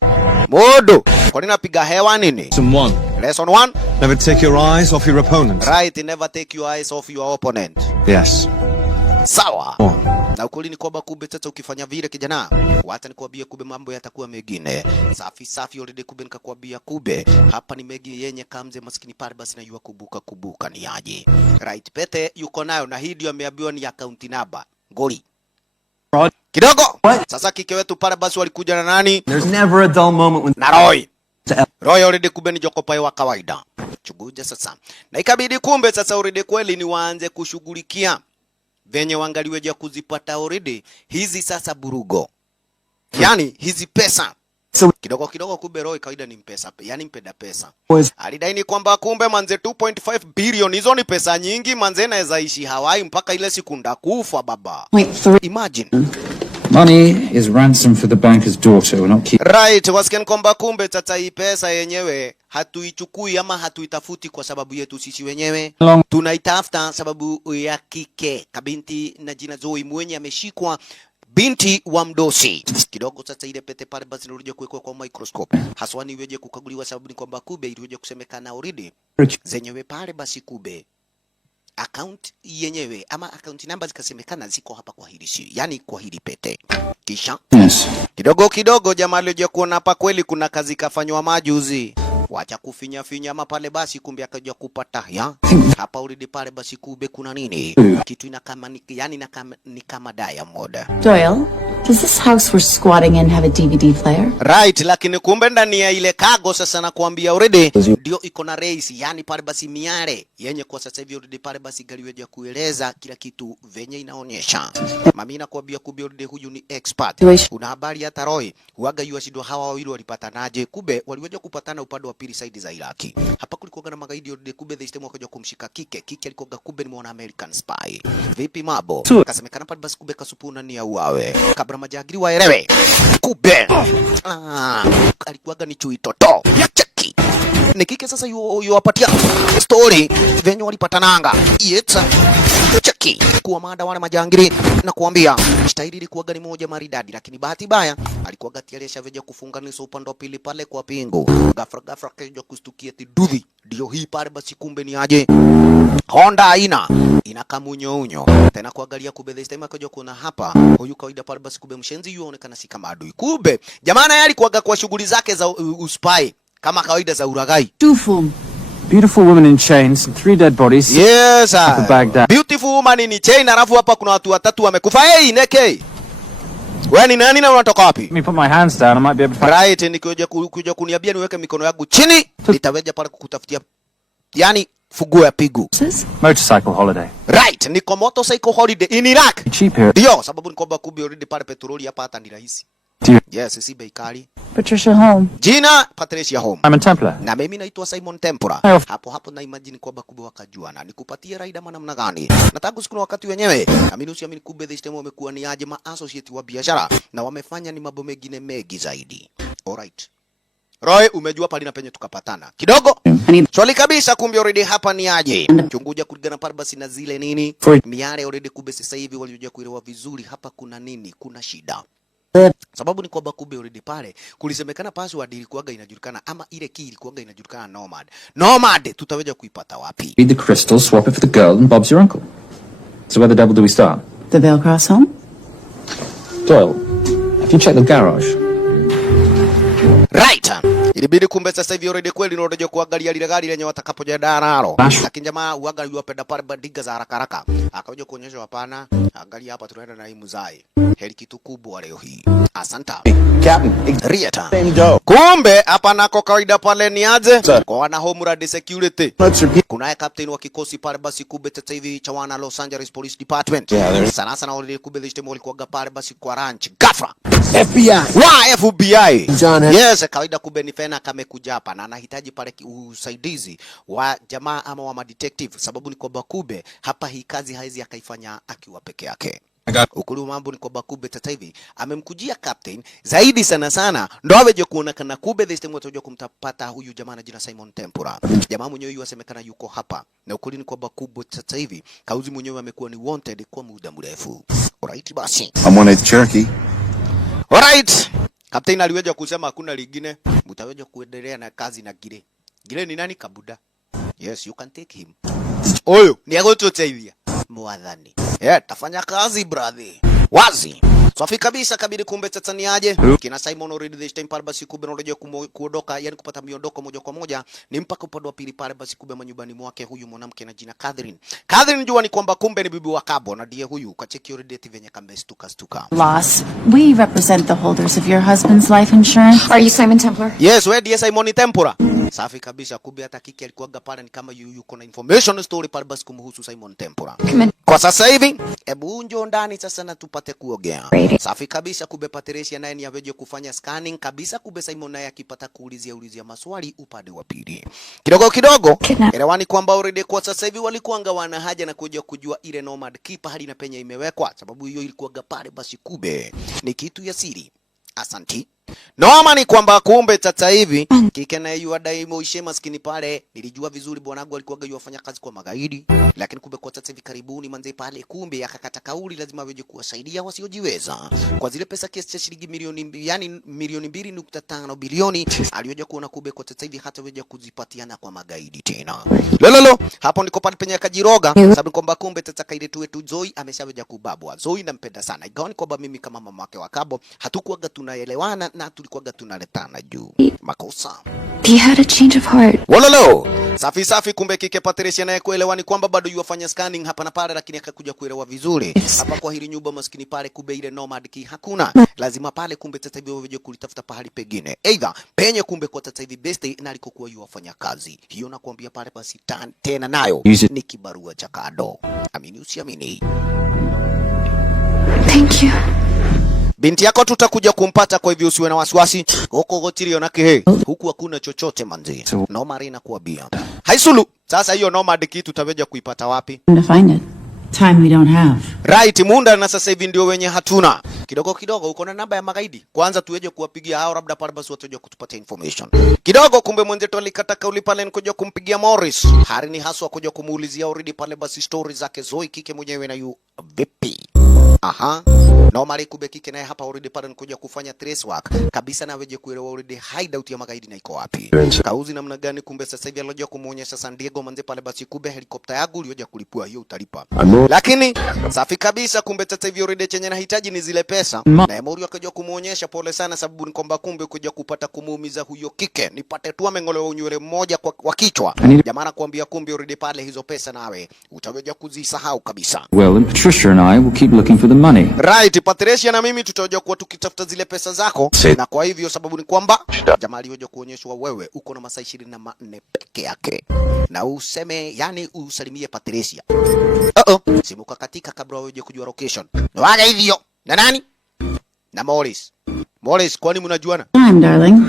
Modo. Kwa nini napiga hewa nini? Lesson 1. Never take your eyes off your opponent. Right, never take your eyes off your opponent. Yes. Sawa. Na ukweli ni kwamba kumbe sasa ukifanya vile kijana, hata nikwambia kumbe mambo yatakuwa mengine. Safi already kumbe nikakwambia kumbe hapa ni megi yenye kamze maskini pale basi na yua kubuka ni aje. Right, pete yuko nayo na hii ndio ameambiwa ni account number. Goli. Kidogo. Sasa kike wetu pale basi walikuja na nani? There's never a dull moment when na Roy already kumbe ni jokopai wa kawaida. Chuguja sasa. Na ikabidi kumbe sasa already kweli ni waanze kushughulikia venye wangaliweja kuzipata already hizi sasa burugo. Yani hizi pesa. Kidogo kumbe Roy kawaida ni mpesa, yani mpenda pesa. Alidai ni kwamba kumbe manze 2.5 billion hizo ni pesa nyingi manze inaweza ishi Hawaii mpaka ile siku ndakufa baba. Imagine. money is ransom for the banker's daughter. We're not keep. Right, wasikia kwamba kumbe tata hii pesa yenyewe hatuichukui ama hatuitafuti kwa sababu yetu sisi wenyewe. Tunaitafuta sababu ya kike kabinti na jina Zoe mwenye ameshikwa binti wa mdosi. Kidogo sasa ile pete pale basi nirudi kuwekwa kwa microscope. Haswa ni weje kukaguliwa sababu ni kwamba kube iliweje kusemekana already. Zenyewe pale basi kube account yenyewe ama account number zikasemekana ziko hapa kwa hili shi, yani kwa hili pete. Kisha kidogo jamaa alije kuona hapa kweli kuna kazi kafanywa majuzi. Wacha kufinya ama pale basi kumbe akaja kupata ya hapa already pale basi kube kuna nini kitu ina kama yani ni kama Diamond. Doyle, does this house we're squatting in have a DVD player? Right, lakini kumbe ndani ya ile kago sasa na kuambia already ndio iko na race yani pale basi miare yenye kwa sasa hivi already pale basi galiweje kueleza kila kitu venye inaonyesha. Mami nakwambia kumbe already huyu ni expert. Una habari hata Roy huaga yuashido hawa wawili walipatanaje? Kumbe waliweje kupatana upande wa pili side za Iraki. Hapa kulikuwa na magaidi already kumbe the system wakaja kumshika kike alikuwa kumbe ni mwana American spy. Vipi mabo? Kasemekana pale basi kumbe kasupuna ni auawe. Kabla majagiri waelewe. Kumbe alikuwa ni chui toto. Cheki. Ni kike sasa yuwapatia story venye walipatananga. Yetsa. Cheki kuwa mada wale majangili na kuambia stahili kuwa gani moja maridadi, lakini bahati mbaya alikuwa gati alishaveja kufunganisha upande wa pili pale kwa pingo. Ghafla kaja kustukia tidudhi ndio hii pale, basi kumbe ni aje Honda aina inakamunyo tena kuangalia kubedhe stima kaja kuna hapa huyu kawaida pale, basi kumbe mshenzi yuonekana si kama adui, kumbe jamaa naye alikuwa kwa shughuli zake za uspai kama kawaida za uragai. Beautiful woman in chains and 3 dead bodies. Yes, beautiful woman in chain, alafu hapa kuna watu watatu wamekufa. Hey, Neke. Wewe ni nani na unatoka wapi? Let me put my hands down, I might be able to right, kuja kuniambia niweke mikono yangu chini, nitaweja pale kukutafutia yani fuguo ya pigu. Motorcycle holiday. Right, niko motorcycle holiday in Iraq. Cheap here. Ndio, sababu niko ba kubi already pale petroli hapa hata ni rahisi. Yes, si bei kali. Patricia Home. Jina Patricia Home. Simon Templar. Na mimi naitwa Simon Tempura. Hapo na imagine kwamba kubwa wakajuana. Nikupatie raida namna gani? Nataka siku wakati wenyewe. Amini usiamini kumbe the system wamekuwa ni aje ma associate wa biashara na wamefanya ni mambo mengine mengi zaidi. Alright. Roy, umejua pale na penye tukapatana. Kidogo. Swali kabisa kumbe already hapa ni aje. Chunguja kulingana pale basi na zile nini? Miale already kumbe sasa hivi walioja kuelewa vizuri hapa kuna nini? Kuna shida. Sababu ni kwamba kumbe already pale kulisemekana password ilikuwaga inajulikana ama ile key ilikuwaga inajulikana Nomad. Nomad tutaweja kuipata wapi? Read the crystal, swap it for the girl, and Bob's your uncle. So where the devil do we start? The Belcross home? Doyle, have you checked the garage? Right. Ilibidi kumbe sasa hivi already kweli ndio kuangalia lile gari lenye watakapoja dararo. Lakini jamaa uaga yuapenda pale bandiga za haraka haraka. Akaja kuonyesha hapana, angalia hapa tunaenda na Imuzai. Heli kitu kubwa leo hii. Asanta. Captain. Rieta. Kumbe hapa nako kawaida pale ni aje? Kwa wana Homeland Security. Kunaye captain wa kikosi pale basi kumbe sasa hivi cha wana Los Angeles Police Department. Sana wale kumbe the system walikuwa pale basi kwa ranch. Ghafla. FBI. Wa FBI. John. Yes, kawaida kumbe ni Fena kamekuja hapa na anahitaji pale usaidizi wa jamaa ama wa detective, sababu ni kwamba kumbe hapa hii kazi haizi akaifanya akiwa peke yake. Ukulu mambo ni kwamba kumbe sasa hivi amemkujia captain zaidi sana ndo aweje kuonekana kumbe the system wataje kumtapata huyu jamaa na jina Simon Tempura. Jamaa mwenyewe yuasemekana yuko hapa na ukuli ni kwamba kumbe sasa hivi kauzi mwenyewe amekuwa ni wanted kwa muda mrefu. Alright basi. I'm 1/8 Cherokee. Alright. Captain aliweja kusema hakuna lingine, mtaweja kuendelea na kazi na Gire. Gire ni nani? Kabuda. Yes, you can take him. Oyo, ni agototeithia. Mwadhani. Tafanya kazi brother. Wazi. Safi kabisa kabidi kumbe sasa ni aje? Kina Simon already this time pale basi kumbe unarejea kuondoka, yani kupata miondoko moja kwa moja ni mpaka upande wa pili pale basi kumbe manyumbani mwake huyu mwanamke na jina Catherine. Catherine jua ni kwamba kumbe ni bibi wa Kabo na ndiye huyu kacheki already venye kambe stuka. Loss. We represent the holders of your husband's life insurance. Are you Simon Templar? Yes, we ndiye Simon Tempura. Safi kabisa kumbe hata kiki alikuwaga pale ni kama yuko na information story pale basi kumhusu Simon Tempura. Kwa sasa hivi hebu njoo ndani sasa na tupate kuogea. Safi kabisa kumbe Patricia naye ni aweje kufanya scanning kabisa kumbe Simon naye akipata kuulizia maswali upande wa pili. Kidogo elewani kwamba already kwa sasa hivi walikuanga wana haja na kuja kujua ile Nomad Keeper hali na penye imewekwa, sababu hiyo ilikuwaga pale basi kumbe ni kitu ya siri. Asanti. Noma ni kwamba kumbe sasa hivi kike na yeye adai moishe maskini pale, nilijua vizuri bwanangu alikuwa yafanya kazi kwa magaidi, lakini kumbe kwa sasa hivi karibuni manze pale kumbe akakata kauli lazima aweje kuwasaidia wasiojiweza kwa zile pesa kiasi cha shilingi milioni, yani milioni 2.5 bilioni aliyoja kuona kumbe kwa sasa hivi hata weje kuzipatiana kwa magaidi tena. Lolo hapo ndiko pale penye kajiroga, sababu kwamba kumbe sasa kaide tu wetu Zoe ameshaweja kubabwa. Zoe nampenda sana. Igaoni kwamba mimi kama mama wake wa Kabo hatukuaga tunaelewana na tulikuwaga tunaletana juu. Makosa. He had a change of heart. Wololo. Safi kumbe kike Patricia naye kuelewa ni kwamba bado yuwafanya scanning hapa na pale, lakini akakuja kuelewa vizuri. Hapa kwa hili nyumba maskini pale kumbe ile Nomad Key hakuna. Lazima pale kumbe sasa hivi waje kulitafuta pahali pengine. Either penye kumbe kwa sasa hivi best na alikokuwa yuwafanya kazi. Hiyo nakwambia pale basi tena nayo ni kibarua cha kado. Amini usiamini. Thank you. Binti yako tutakuja kumpata, kwa hivyo usiwe na wasiwasi. Huko gotirio na kihe. Huku hakuna chochote manzi. Nomad inakuambia. Haisulu. Sasa hiyo Nomad Key tutaweja kuipata wapi? To find it. Time we don't have. Right, muda na sasa hivi ndio wenye hatuna. kidogo kidogo uko na namba ya magaidi, kwanza tuweje kuwapigia hao, labda pale basi wataje kutupatia information kidogo. Kumbe mwenzetu alikata kauli pale nikuja kumpigia Morris Hari ni haswa kuja kumuulizia already pale basi story zake Zoe kike mwenyewe na yu vipi. Aha, normally kube kike naye hapa already pale nikuja kufanya trace work kabisa na weje kuelewa already hideout ya magaidi na iko wapi, kauzi namna gani. Kumbe sasa hivi alojia kumuonyesha San Diego manze pale basi kube helikopta yangu ulioja kulipua hiyo utalipa, lakini safi kabisa. Kumbe sasa hivi already chenye nahitaji ni zile pesa, na Mori akaja kumuonyesha pole sana, sababu ni kwamba kumbe kuja kupata kumuumiza huyo kike nipate tu amengolewa unywele mmoja kwa kichwa. Jamaa anakuambia kumbe already pale hizo pesa nawe utaweja kuzisahau kabisa. Well, and Patricia and I will keep looking for the money. Right, Patricia na mimi tutaweja kuwa tukitafuta zile pesa zako. Na kwa hivyo sababu ni kwamba jamaa aliweja kuonyeshwa wewe uko na masaa 24 peke yake. Na useme yani usalimie Patricia. Simu katika kabla wewe kujua location. Waga hivyo. Na nani? Na Morris. Morris, kwani mnajuana? Time, darling.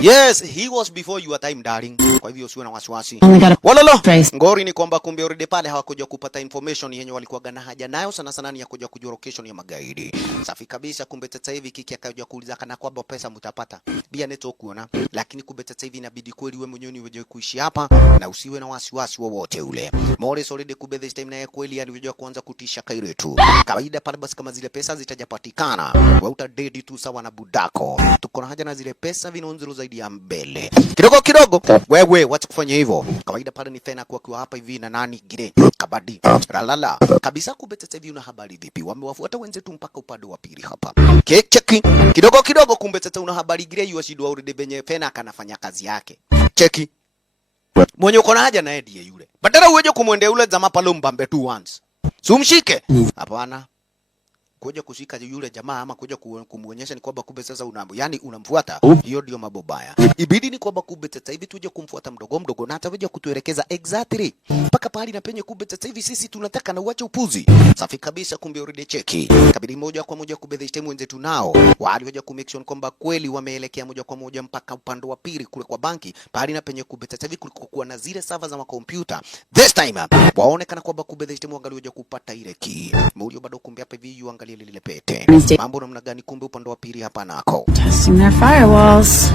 Yes, he was before your time, darling. Kwa hivyo usiwe na wasiwasi. Walolo. Ngori ni kwamba kumbe already pale hawakuja kupata information yenye walikuwa gana haja nayo sana sana ni ya kuja kujua location ya magaidi. Safi kabisa. Kumbe sasa hivi kiki akaja kuuliza kana kwamba pesa mtapata. Bia neto kuona. Lakini kumbe sasa hivi inabidi kweli wewe mwenyewe niweje kuishi hapa na usiwe na wasiwasi wowote ule. Morris already kumbe this time naye kweli aliweje kuanza kutisha Kairetu. Kawaida pale basi kama zile pesa zitajapatikana, wewe utadedi tu sawa na budako. Tuko na haja na zile pesa vinonzero zaidi ya mbele. Kidogo kidogo. Wewe wacha kufanya hivyo. Kawaida pale ni Fena kwa hapa hivi na nani gire kabadi. Ralala. Kabisa kumbe sasa hivi una habari vipi? Wamewafuata wenzetu mpaka upande wa pili hapa. Cheki. Kidogo kidogo kumbe sasa una habari gire yuashidwa already benye Fena kanafanya kazi yake. Cheki. Mwenye uko na haja na ndiye yule. Badala uweje kumwendea yule jamaa pale mbambe tu once. Sumshike. Hapana. Kuja kushika yule jamaa ama kuja kumuonyesha ni kwamba kumbe sasa unamfuata. Hiyo ndio mabobaya. Ibidi ni kwamba kumbe sasa hivi tuje kumfuata mdogo mdogo na ataweja kutuelekeza exactly mpaka pale na penye kumbe sasa hivi sisi tunataka na uache upuzi. Safi kabisa. Kumbe already cheki. Kabidi moja kwa moja kumbe the time wenzetu nao waliweja ku make sure kwamba kweli wameelekea moja kwa moja mpaka upande wa pili kule kwa banki pale na penye kumbe sasa hivi kulikuwa na zile server za makompyuta. This time waonekana kwamba kumbe the time wangaliweja kupata ile key. Mulio bado kumbe hapa hivi lile pete. Mambo namna gani kumbe upande wa pili hapa nako. Testing their firewalls.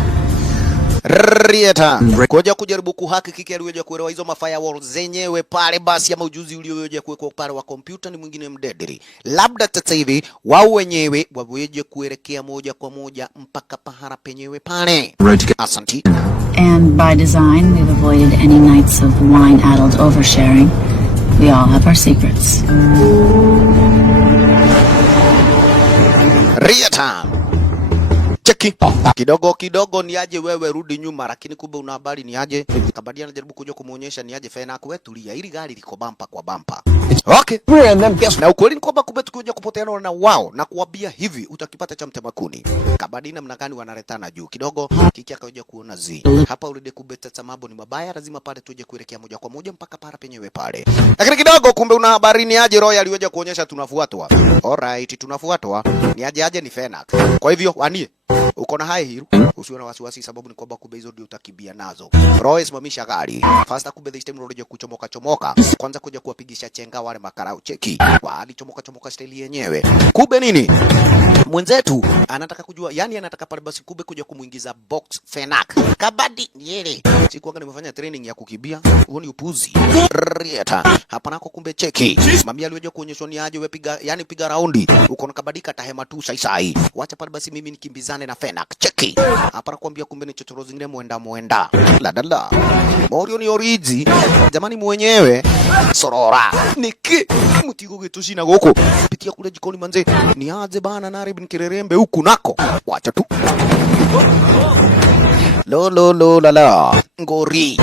Rieta. Koja kujaribu kuhaki kiki aliweja kuelewa hizo mafirewalls zenyewe pale basi ama ujuzi ulioweja kuwekwa pale wa kompyuta ni mwingine mdederi. Labda sasa hivi wao wenyewe waweje kuelekea moja kwa moja mpaka pahara penyewe pale. Asanti. And by design we've avoided any nights of wine-addled oversharing. We all have our secrets. Rieta. Cheki. Kidogo kidogo ni aje wewe rudi nyuma, lakini kumbe una habari ni aje. Kabadi anajaribu kuja kumuonyesha ni aje Fena kwa tulia. Hili gari liko bampa kwa bampa. Okay. Na ukweli ni kwamba kumbe tukija kupoteana na wao na kuambia hivi utakipata cha mtemakuni. Kabadi namna gani wanaretana juu. Kidogo kiki akaja kuona zi. Hapa ulide kumbe tata mambo ni mabaya, lazima pale tuje kuelekea moja kwa moja mpaka para penyewe pale. Lakini kidogo kumbe una habari ni aje Roy aliweja kuonyesha tunafuatwa. Alright, tunafuatwa. Ni aje ni Fena. Kwa hivyo wanie uko na hai hilo, usiwe na wasiwasi sababu ni kwamba kumbe hizo ndio utakibia nazo. Roy simamisha gari. Fasta kumbe the system roje kuchomoka. Kwanza kuja kuwapigisha chenga wale makarau cheki. Wali chomoka style yenyewe. Kumbe nini? Mwenzetu anataka kujua, yani anataka pale basi kumbe kuja kumuingiza box Fenak. Kabadi yele. Sikuanga nimefanya training ya kukibia. Huo ni upuzi. Rieta. Hapa nako kumbe cheki. Mami aliweje kuonyeshwa ni aje wepiga, yani piga raundi. Uko na kabadika tahema tu sai. Wacha pale basi mimi nikimbizane na Fenak. Cheki. Hapa nakwambia kumbe ni chochoro zingine muenda. La. Morio ni orizi. Jamani mwenyewe. Sorora. Niki. Mutigo getushi na goko. Pitia kule jikoni manze. Ni aje bana nari bin kirerembe huku nako. Wacha tu. La. Ngori.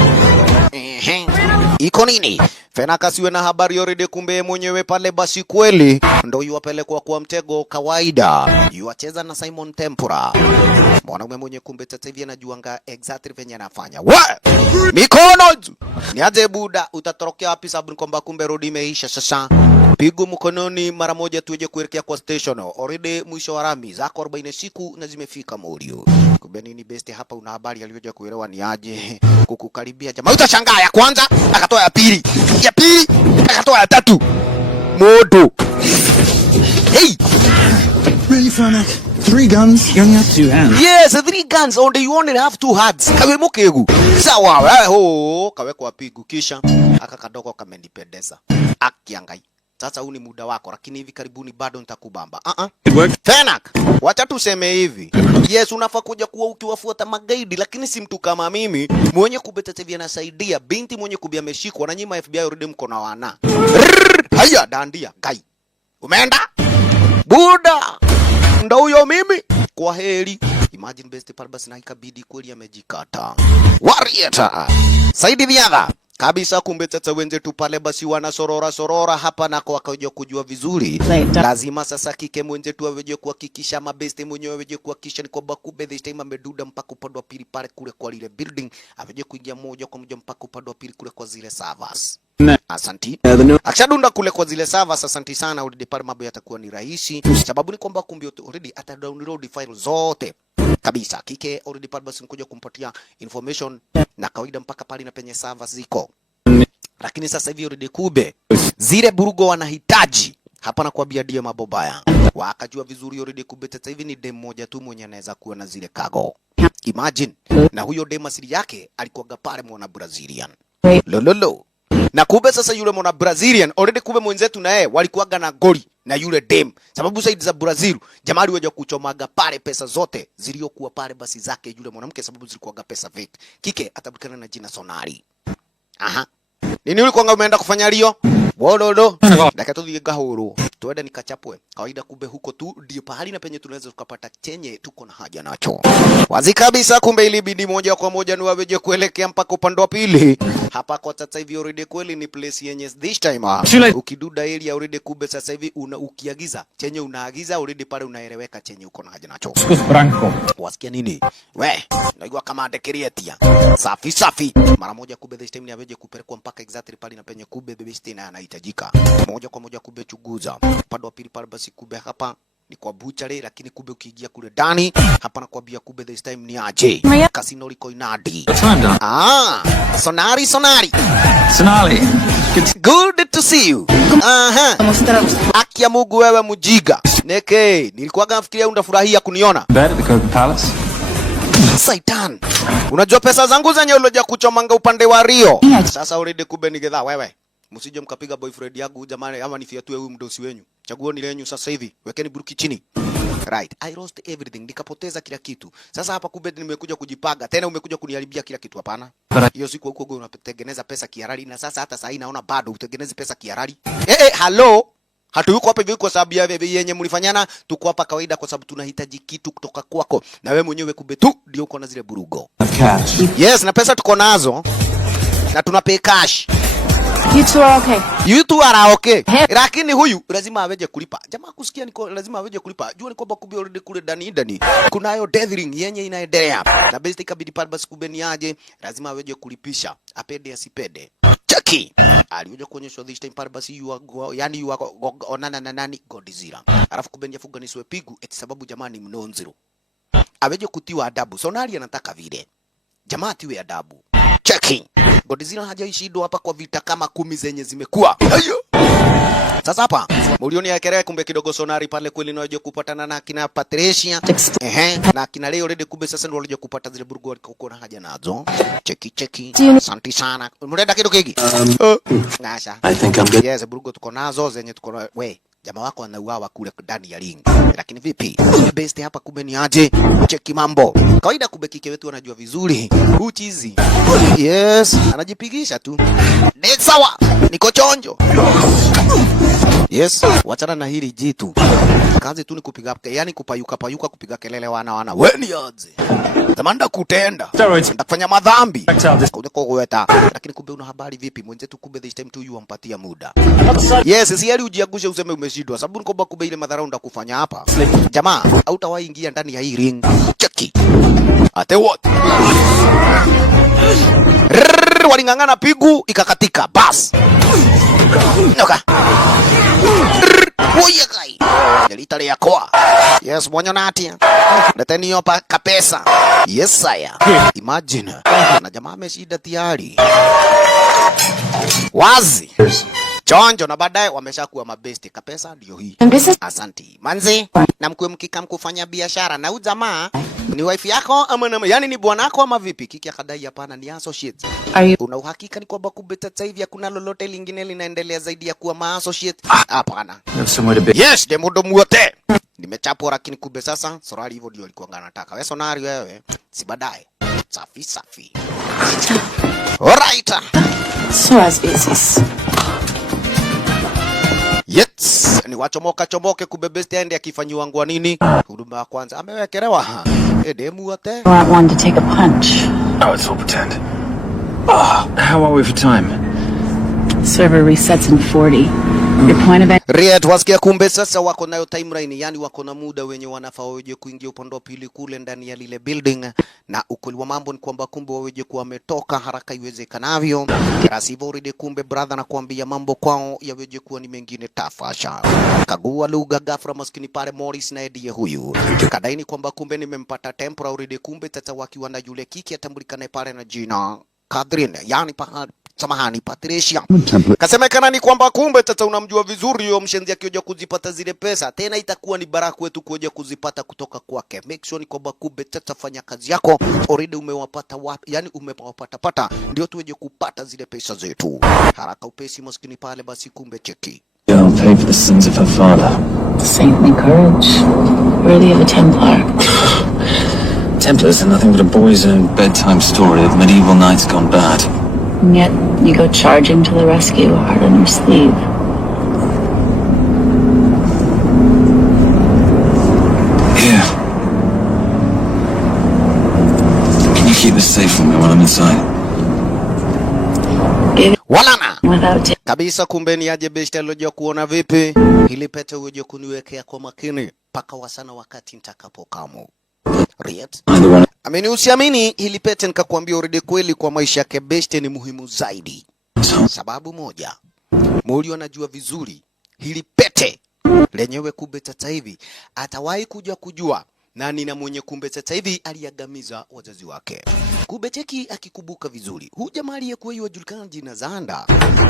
Iko nini? Fena kasiwe na habari already kumbe mwenyewe pale basi kweli ndo yuwapelekwa kwa mtego kawaida. Yuwacheza na Simon Tempura. Mwanaume mwenye kumbe sasa hivi anajuanga exactly venye anafanya. Mikono! Ni aje buda utatorokea wapi sababu kwamba kumbe road imeisha sasa. Pigo mkononi mara moja tueje kuelekea kwa station. Already mwisho wa rami zako 40 siku na zimefika Morio. Kumbe nini best hapa una habari aliyoje kuelewa ni aje kukukaribia jamaa. Utashangaa ya kwanza akatoa ya pili. Ya pili akatoa ya tatu. Moto. Hey! Fernick. 3 guns. You only have 2 hands. Yes, 3 guns. Only you only have 2 hands. Kawe mukegu. Sawa. Ho, kawe kwa pigu kisha aka kadogo kamenipendeza. Akiangai. Sasa huu ni muda wako, lakini hivi karibuni bado nitakubamba. Fenak, wacha tuseme hivi. Yes, unafaa kuja kuwa ukiwafuata magaidi, lakini si mtu kama mimi mwenye kubetetevia nasaidia binti mwenye kubia ameshikwa na nyima FBI already mko na wana. Haya dandia, kai. Umeenda? Buda. Ndo huyo mimi. Kwa heri. Imagine best parbas na ikabidi kweli amejikata. Warrior. Saidi Viaga. Kabisa kumbe tata wenzetu pale basi wana sorora hapa na kwa wakaja kujua vizuri. Lazima sasa kike mwenzetu aweje kuhakikisha mabeste mwenyewe aweje kuhakikisha ni kwamba kumbe this time ameduda mpaka upande wa pili pale kule kwa lile building. Aweje kuingia moja kwa moja mpaka upande wa pili kule kwa zile servers. Asanti. Akishadunda kule kwa zile servers, asanti sana, already pale mambo yatakuwa ni rahisi. Sababu ni kwamba kumbe already ata download file zote. Kabisa kike already pale basi nikuja kumpatia information na kawaida mpaka pale na penye servers ziko. Lakini sasa hivi already kube zile burugo wanahitaji hapa na kuambia ndio mambo baya. Wakajua vizuri already kube sasa hivi ni dem moja tu mwenye anaweza kuwa na zile cargo. Imagine na huyo dem asili yake alikuwa pale mwana Brazilian. Lololo. Na kube sasa yule mwana Brazilian already kube mwenzetu na yeye walikuwaga na goli na yule dem. Sababu saidi za Brazil jamaa aliwaje kuchomaga pale pesa zote ziliokuwa pale basi zake yule mwanamke, sababu zilikuwaga pesa fake. Kike atabulikana na jina Sonari. Aha. Nini ulikuwa umeenda kufanya leo? Wododo. Dakika tu dhiga huru. Tuende nikachapwe. Kawaida kumbe huko tu ndio pahali na penye tunaweza tukapata chenye tuko na haja nacho. Wazi kabisa kumbe ilibidi moja kwa moja ni waweje kuelekea mpaka upande wa pili. Hapa kwa sasa hivi already kweli ni place yenye this time. Ukiduda area already kumbe sasa hivi ukiagiza chenye unaagiza already pale unaeleweka chenye uko na haja nacho. Wasikia nini? We, naigwa kama dekeriatia. Safi. Mara moja kumbe this time ni aweje kupelekwa mpaka exactly pale na penye kumbe besti na anahitajika. Moja kwa moja kumbe chuguza. Upande wa pili pale basi kumbe hapa ni kwa butchery, lakini kumbe ukiingia kule ndani hapa na kuambia kumbe this time ni aje. Casino liko inadi. Sonari. Good to see you. Akia Mungu wewe mujiga. Neke, nilikuwa nafikiria unafurahia kuniona. Bed at the Coca Palace. Saitan. Unajua pesa zangu zenye uloja kuchomanga upande wa Rio. Sasa already kumbe nigedha wewe. Msije mkapiga boyfriend yangu jamani, ama nifiatue huyu mdosi wenyu. Chaguo ni lenyu sasa hivi. Wekeni buruki chini. Right. I lost everything. Nikapoteza kila kitu. Sasa hapa kumbe nimekuja kujipaga. Tena umekuja kuniharibia kila kitu, hapana. Hiyo siku huko unatengeneza pesa kihalali na sasa hata sasa naona bado utengeneze pesa kihalali. Hello. Hatuyuko hapa hivi kwa sababu ya yenye mlifanyana, tuko hapa kawaida kwa sababu tunahitaji kitu kutoka kwako. Na wewe mwenyewe kumbe tu ndio uko na zile burugo. Yes, na pesa tuko nazo. Na tuna pay cash. You two are okay. You two are okay. Lakini huyu lazima aweje kulipa. Jamaa kusikia niko lazima aweje kulipa. Jua ni kwamba kumbe already kule ndani. Kunayo death ring yenye inaendelea. Na basi ikabidi pale basi kumbe ni aje, lazima aweje kulipisha. Apende asipende. Cheki. Alioje kuonyeshwa this time pale basi you onana na nani Godzilla. Alafu kumbe nyafuga niswe pigu eti sababu jamani mnonziro. Aweje kutiwa adabu. Sonari anataka vile. Jamaa tiwe adabu. Cheki. Godzilla hajaishindwa hapa kwa vita kama 10 zenye zimekuwa. Sasa hapa Mulioni yakelea kumbe kidogo Sonari pale kweli naje kupatana na kina Patricia. Na kina Leo already kumbe sasa ndio wale kupata zile burgo uko na haja nazo. Cheki. Asante sana. Unaenda kidogo hiki? Ngasha. I think I'm good. Yes, burgo tuko nazo zenye tuko na we. Jamaa wako anauawa kule ndani ya ring. Lakini vipi? Best hapa kumbe ni aje? Cheki mambo. Kawaida kumbe kike wetu anajua vizuri. Uchizi. Yes, anajipigisha tu. Ni sawa. Niko chonjo. Yes, wachana na hili jitu. Kazi tu ni kupiga, yani kupayuka kupiga kelele wana. Wewe ni aje? Tamanda kutenda. Ndakufanya madhambi. Kudeko kuweta. Lakini kumbe una habari vipi? Mwenzetu kumbe this time tu yu ampatia muda. Yes, si hali ujiagushe useme umeshindwa. Sababu ni kwamba kumbe ile madharau ndakufanya hapa. Jamaa, hautawahi ingia ndani ya hii ring. Cheki. Ate what? Walingangana pigu ikakatika. Bas. Noka. Oye kai. Delita ya koa. Yes, mwanyo natia. Leteni yopa kapesa. Yes saya. Imagine. Na jamaa ameshida tayari. Wazi. chonjo, na baadaye wameshakuwa mabesti. Kapesa ndio hii. Asanti manzi, na mkue mkika mkufanya biashara na ujamaa ni wife yako ama yani ni bwanako ama vipi? Kiki akadai hapana, ni associate. Una uhakika ni kwamba kumbe sasa hivi hakuna lolote lingine linaendelea zaidi ya kuwa ma-associate? Hapana. Yes, demodo muote. Nimechapwa lakini kumbe sasa sorali hivyo ndio alikuwa anataka. Wewe sonari wewe, si baadaye. Safi safi. Alright. So as basis. Yes, ni chomoke kubebesti aende akifanywa ngwa nini? Huduma ya kwanza amewekelewa. Demu wote. I want to take a punch. Oh, it's all pretend. How are we for time? Server resets in 40. Your point of Riet wasikia kumbe sasa wako nayo timeline, yani wako na muda wenye wanafaa waje kuingia upande wa pili kule ndani ya lile building, na ukweli wa mambo ni kwamba kumbe waje kuwa wametoka haraka iwezekanavyo. Rasivori kumbe brother na kuambia mambo kwao yaweje kuwa ni mengine tafasha. Kagua lugha ghafla maskini pale Morris na Eddie huyu. Kadaini kwamba kumbe nimempata temporary kumbe tata wakiwa na yule kiki atambulikane pale na jina Catherine, yani samahani Patricia. Kasemekana ni kwamba kumbe tata unamjua vizuri yo mshenzi akioja kuzipata zile pesa. Tena itakuwa ni baraka kwetu kuja kuzipata kutoka kwake. Make sure ni kwamba kumbe tata fanya kazi yako. Already umewapata wapi? Yani umewapata ndio tuweje kupata zile pesa zetu. Haraka upesi maskini pale basi kumbe cheki. I'll pay for the sins of her father. saintly courage, worthy of a Templar. Templars are nothing but a boy's own bedtime story of medieval knights gone bad. And yet you go charging to the rescue, heart on your sleeve. Here. Can you keep this safe for me while I'm inside? Walana kabisa kumbe ni aje beshte alojua kuona vipi hili pete uje kuniwekea kwa makini paka wasana wakati nitakapokamu. Riet amini usiamini hili pete nikakwambia uridi kweli kwa maisha yake beshte ni muhimu zaidi. Sababu moja, Mori anajua vizuri hili pete lenyewe kumbe sasa hivi atawahi kuja kujua nani na mwenye kumbe sasa hivi aliagamiza wazazi wake. Kumbe cheki akikubuka vizuri. Huyu jamaa aliyekuwa yujulikana jina Zanda.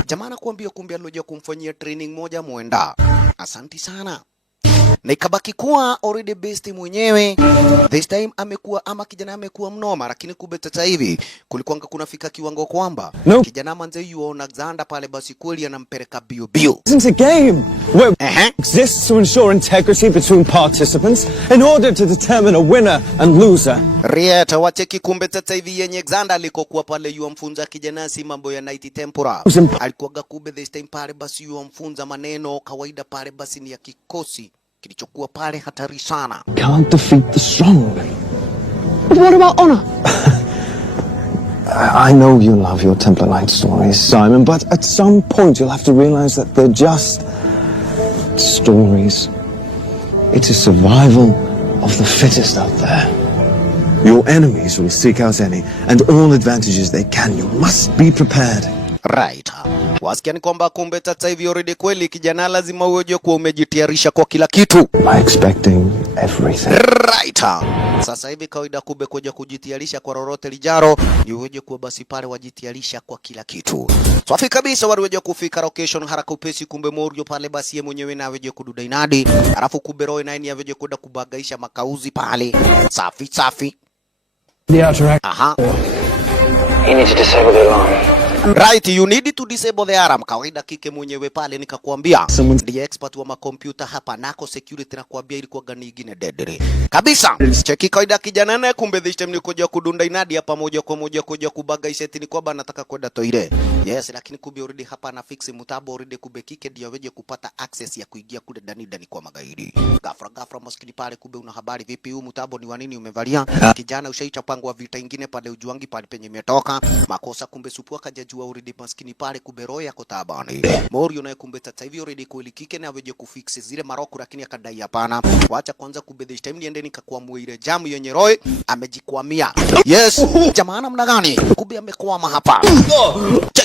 Jamaa anakuambia kumbe alojua kumfanyia training moja mwenda. Asanti sana. Na ikabaki kuwa already best mwenyewe. This time amekuwa ama kijana amekuwa mnoma, lakini kumbe sasa hivi kulikuwa kunafika kiwango kwamba kijana manze yuona Zanda pale basi kweli anampeleka bio bio. It's a game where exists to ensure integrity between participants in order to determine a winner and loser. Rieta wacheki kumbe sasa hivi yenye Zanda alikokuwa pale yuamfunza kijana si mambo ya Night Tempura. Alikuwa kumbe this time pale basi yuamfunza maneno kawaida pale basi ni ya kikosi kilichokuwa pale hatari sana. Can't defeat the strong. But what about honor? I know you love your Templar Knight stories, Simon, but at some point you'll have to realize that they're just stories. It is survival of the fittest out there. Your enemies will seek out any and all advantages they can. You must be prepared. Right. Wasikia ni kwamba kumbe sasa hivi already kweli kijana lazima uwe kuwa umejitayarisha kwa kila kitu. By expecting everything. Right. Sasa hivi kawaida kumbe kuja kujitayarisha kwa lolote lijaro ni uwe kuwa basi pale wajitayarisha kwa kila kitu. Safi kabisa waliweje kufika location haraka upesi kumbe Morio pale basi yeye mwenyewe na aweje kududa inadi. Alafu kumbe Roy na yeye aweje kwenda kubagaisha makauzi pale. Safi safi. Aha. You need to disable the alarm. Right, you need to disable the alarm. Kawaida kike mwenyewe pale nikakwambia ndiye expert wa makompyuta hapa nako security na kuambia ilikuwa gani nyingine deadly. Kabisa. Cheki kawaida kijana naye kumbe this time ni kuja kudunda inadi hapa moja kwa moja kuja kubaga iseti ni kwamba anataka kwenda toire. Yes, lakini kumbe already hapa na fix mtabo already kumbe kike ndio aweje kupata access ya kuingia kule ndani kwa magaidi. Gafra maskini pale kumbe una habari vipi huu mtabo ni wa nini umevalia? Kijana ushaicha pangwa vita ingine pale ujuangi pale penye imetoka. Makosa kumbe supu akaja jua already maskini pale kumbe Roy yako tabani. Morio naye kumbe sasa hivi already kweli kike na aweje kufix zile maroko lakini akadai hapana. Wacha kwanza kumbe this time niende nikakuamua ile jamu yenye Roy amejikwamia. Yes, jamaa namna gani? Kumbe amekwama hapa.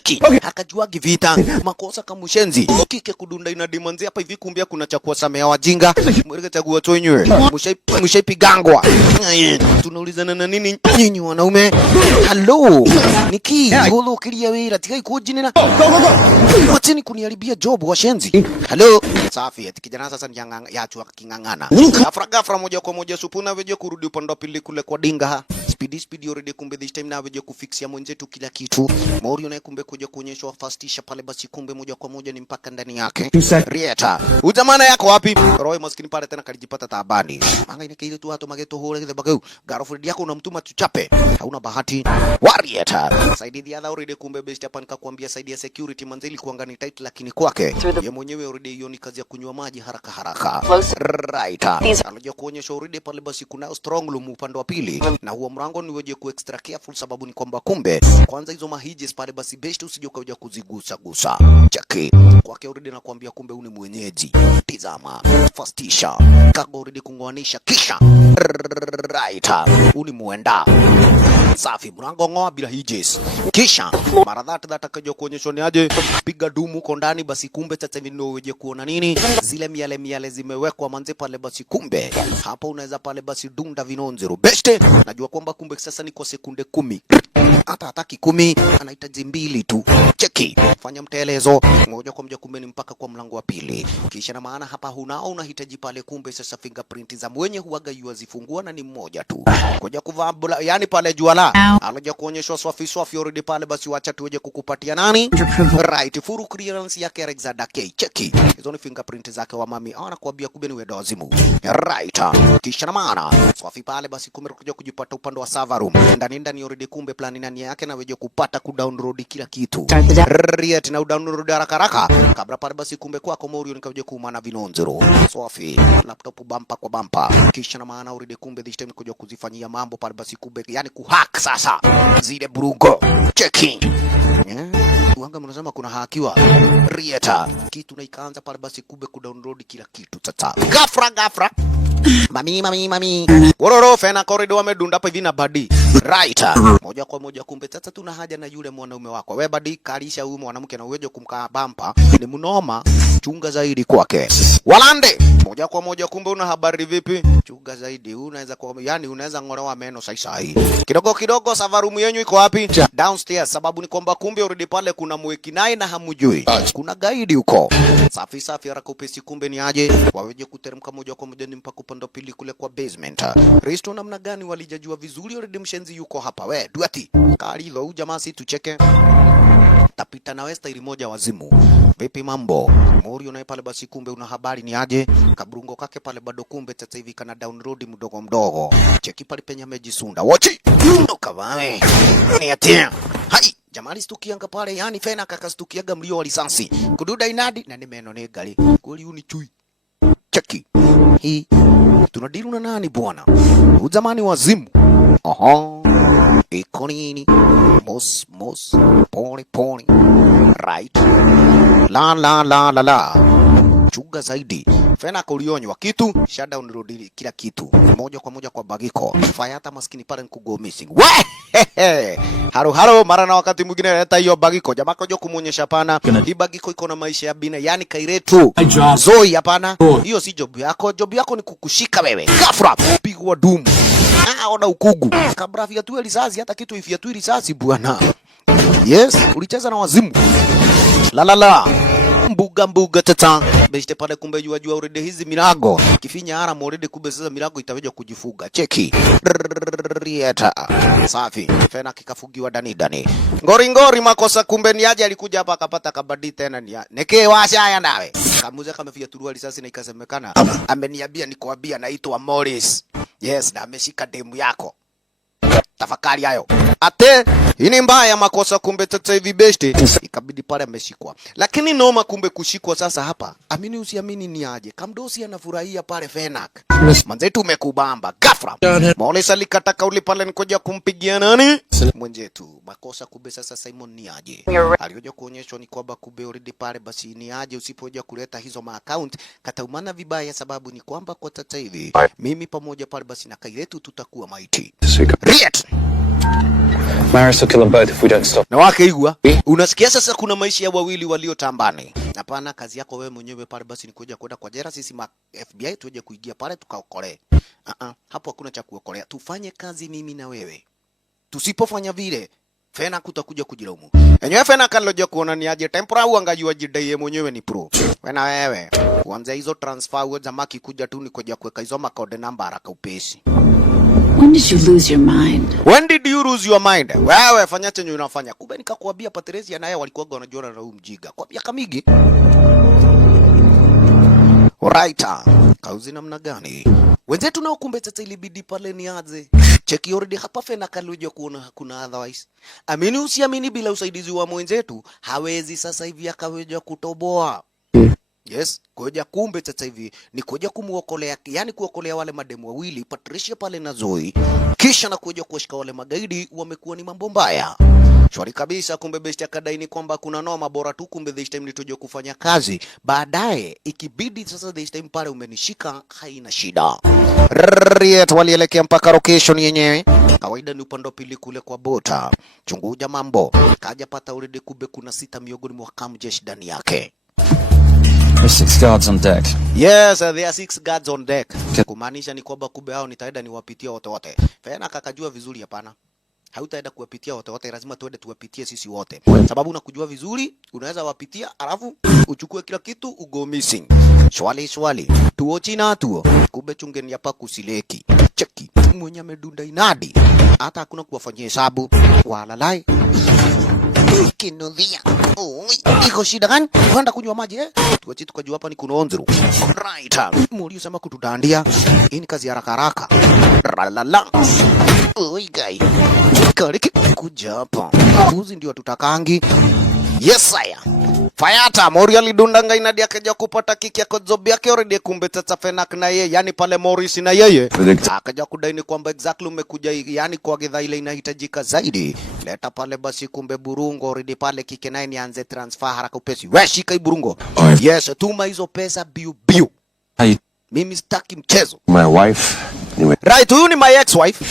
cheki akajua givita makosa kama ushenzi kike kudunda ina demanzi hapa hivi kumbia kuna cha kuwasamea wajinga mweleke chagua tu wenyewe mshaipigangwa tunaulizana na nini nyinyi wanaume hello niki golo kilia wira tikai kujinena watini kuniharibia job washenzi hello safi ati kijana sasa yaachwa kingangana gafra moja kwa moja supuna weje kurudi upande wa pili kule kwa dinga speed already kumbe this time na weje kufixia mwenzetu kila kitu Morio naye kumbe kuja kuonyeshwa fastisha pale basi kumbe moja kwa moja ni mpaka ndani yake Rieta utamana yako wapi Roy maskini pale tena kalijipata taabani manga ina kile tu hato mageto hole kile bagau girlfriend yako unamtuma tuchape hauna bahati Rieta saidi the other already kumbe best hapa nikakwambia saidi ya security manzili kuangani tight lakini kwake yeye mwenyewe already hiyo ni kazi ya kunywa maji haraka right anajua kuonyesha already pale basi kuna strong room upande wa pili na huo mrango ni weje ku extra careful sababu ni kwamba kumbe kwanza hizo mahijis pale basi best usije ukaja kuzigusa cheki kwake already nakwambia kumbe uni mwenyeji tizama fastisha kago already kungoanisha kisha right uni muenda safi mrango ngoa bila hijis kisha mara that akaja kuonyeshwa ni aje piga dumu uko ndani basi kumbe sasa hivi ndio weje kuona nini zile miale zimewekwa manze pale basi kumbe hapo unaweza pale basi dunda vinonzero beste najua kwamba kumbe sasa ni kwa sekunde 10 hata hataki 10 anahitaji 2 tu cheki fanya mtelezo moja kwa moja kumbe ni mpaka kwa mlango wa pili kisha na maana hapa unahitaji pale kumbe sasa fingerprint za mwenye huaga yuazifungua na ni mmoja tu kuja kuvaa yani pale juala anaja kuonyeshwa swafi already pale basi wacha tuweje kukupatia nani right full clearance yake Alexander K cheki hizo ni fingerprint zake wa mami anakuambia kumbe ni wedozimu right kisha na maana swafi pale basi kumbe kuja kujipata upande wa server room ndani already kumbe plan nani yake na weje kupata ku download kila kitu riet na download haraka kabla pale basi kumbe kwako Morio nikaje kuumana vinonzero swafi laptop bampa kwa bampa kisha na maana already kumbe this time kuja kuzifanyia mambo pale basi kumbe yani kuhack sasa zile brugo checking wanga mnasema kuna hakiwa Rieta kitu na ikaanza pale basi kumbe ku download kila kitu tata gafra mami wororo fena corridor amedunda hapa hivi na badi right moja kwa moja kumbe sasa tuna haja na yule mwanaume wako wewe badi kalisha huyu mwanamke na uweje kumkaa bampa ni mnoma chunga zaidi kwake walande moja kwa moja kumbe una habari vipi chunga zaidi unaweza kwa yani unaweza ngolewa meno saisai kidogo savarumu yenu iko wapi downstairs sababu ni kwamba kumbe already pale kuna mweki naye na hamujui kuna guide huko safi haraka upesi kumbe ni aje waweje kuteremka moja kwa moja ni mpaka upande pili kule kwa basement Risto namna gani walijajua vizuri already mshenzi yuko hapa we duati kalilo huyu jamaa si tucheke tapita na westa ili moja wazimu vipi mambo Morio naye pale basi kumbe una habari ni aje kaburungo kake pale bado kumbe sasa hivi kana download mdogo cheki pale penye amejisunda wachi ukavae ni atia hai jamani stukianga pale yani fena kakastukiaga mlio wa lisansi kududa inadi na nimeno ni gali kweli uni chui cheki hii tunadiru na nani bwana uzamani wazimu iko nini mos pole right la chuga zaidi fena kulionywa kitu shutdown road kila kitu moja kwa moja kwa bagiko fire hata maskini pale nkugo missing we haro mara na wakati mwingine hata hiyo bagiko jamaa koja kumuonyesha pana hii bagiko iko na maisha ya bina yani kairetu zoi hapana hiyo si job yako ni kukushika wewe gafra pigwa dumu ona ukugu kabla viatu risasi hata kitu viatu risasi bwana yes ulicheza na wazimu la mbuga tata beste pale kumbe jua already hizi milago kifinya ara already kumbe sasa milago itaweja kujifuga cheki Rieta safi fena kikafugiwa dani ngori makosa kumbe ni aje alikuja hapa akapata kabadi tena ni neke washa haya nawe kamuza kama turua risasi na ikasemekana ameniambia nikuambia naitwa Morris yes na ameshika demu yako tafakari hayo ate ini mbaya makosa kumbe sasa hivi beste ikabidi pale ameshikwa lakini noma kumbe kushikwa sasa hapa amini usiamini ni aje kamdosi anafurahia pale Fenak manzetu umekubamba gafra Morris alikata kauli pale nikoja kumpigia nani mwenzetu makosa kumbe sasa Simon ni aje alioja kuonyeshwa ni kwamba kumbe already pale basi ni aje usipoja kuleta hizo ma account kataumana vibaya sababu ni kwamba kwa sasa hivi mimi pamoja pale basi na Kairetu tutakuwa maiti Riet Maris will kill them both if we don't stop. Na wakaigwa, unasikia sasa kuna maisha ya wawili waliotambani. Hapana, kazi yako wewe mwenyewe pale basi ni kuja kwenda kwa jela, sisi ma FBI tuje kuingia pale tukaokolee. Hapo hakuna cha kuokolea. Tufanye kazi mimi na wewe. Tusipofanya vile, Fena kutakuja kujilaumu. Enyewe Fena kaloja kuona ni aje tempora uangajua jidai mwenyewe ni pro. Wena wewe, kuanzia hizo transfer uwe zamaki kuja tu ni kuja kuweka hizo makode namba haraka upesi. When did you lose your mind? When did you lose your mind? Wewe fanya chenye unafanya. Kumbe nikakwambia Patricia naye walikuwa wanajiona na huyu mjiga. Kwa miaka mingi. Alright. Kauzi namna gani? Wenzetu nao kumbe sasa ilibidi pale ni aje. Cheki already hapa Fena kaloja kuona hakuna otherwise. Amini usiamini bila usaidizi wa mwenzetu hawezi sasa hivi akaweja kutoboa. Yes, koja kumbe sasa hivi ni koja kumuokolea, yani kuokolea wale mademu wawili Patricia pale na Zoe, kisha na kuja kuwashika wale magaidi wamekuwa ni mambo mbaya. Shwari kabisa, kumbe best akadai ni kwamba kuna noma bora tu kumbe this time nitoje kufanya kazi. Baadaye ikibidi sasa this time pale umenishika haina shida. Riet walielekea mpaka location yenyewe. Kawaida ni upande pili kule kwa bota. Chunguja mambo. Kaja pata already kumbe kuna 6 miongoni mwa kamjeshi ndani yake. There's 6 guards on deck. Yes, there are 6 guards on deck. Kumaanisha ni kwamba kumbe hao nitaenda niwapitie wote wote. Fena kakajua vizuri hapana. Hautaenda kuwapitia wote wote, lazima tuende tuwapitie sisi wote. Sababu unakujua vizuri, unaweza wapitia alafu uchukue kila kitu ugo missing. Swali. Tuo china tuo. Kumbe chungeni hapa kusileki. Cheki. Mwenye amedunda inadi. Hata hakuna kuwafanyia hesabu. Walalai. Kinudhia. Iko shida gani? Kwenda kunywa maji Tuachi tukajua hapa ni kuna onzero. Right. Muri usema kutudandia. Hii ni kazi haraka haraka. Ralala. Oi guy. Kariki kuja hapa. Kuzi ndio tutakangi. Yes sir. Fayata Mori alidundanga inadi akaja kupata kiki ya kozobi yake already kumbe tata Fenak na yeye, yani pale Morris na yeye akaja kudai ni kwamba exactly umekuja, yani kwa gidha ile inahitajika zaidi. Leta pale basi kumbe burungo already pale kike naye nianze transfer haraka upesi. Wewe shika burungo. Yes, tuma hizo pesa biu. Mimi sitaki mchezo. My wife. Right, huyu ni my ex-wife.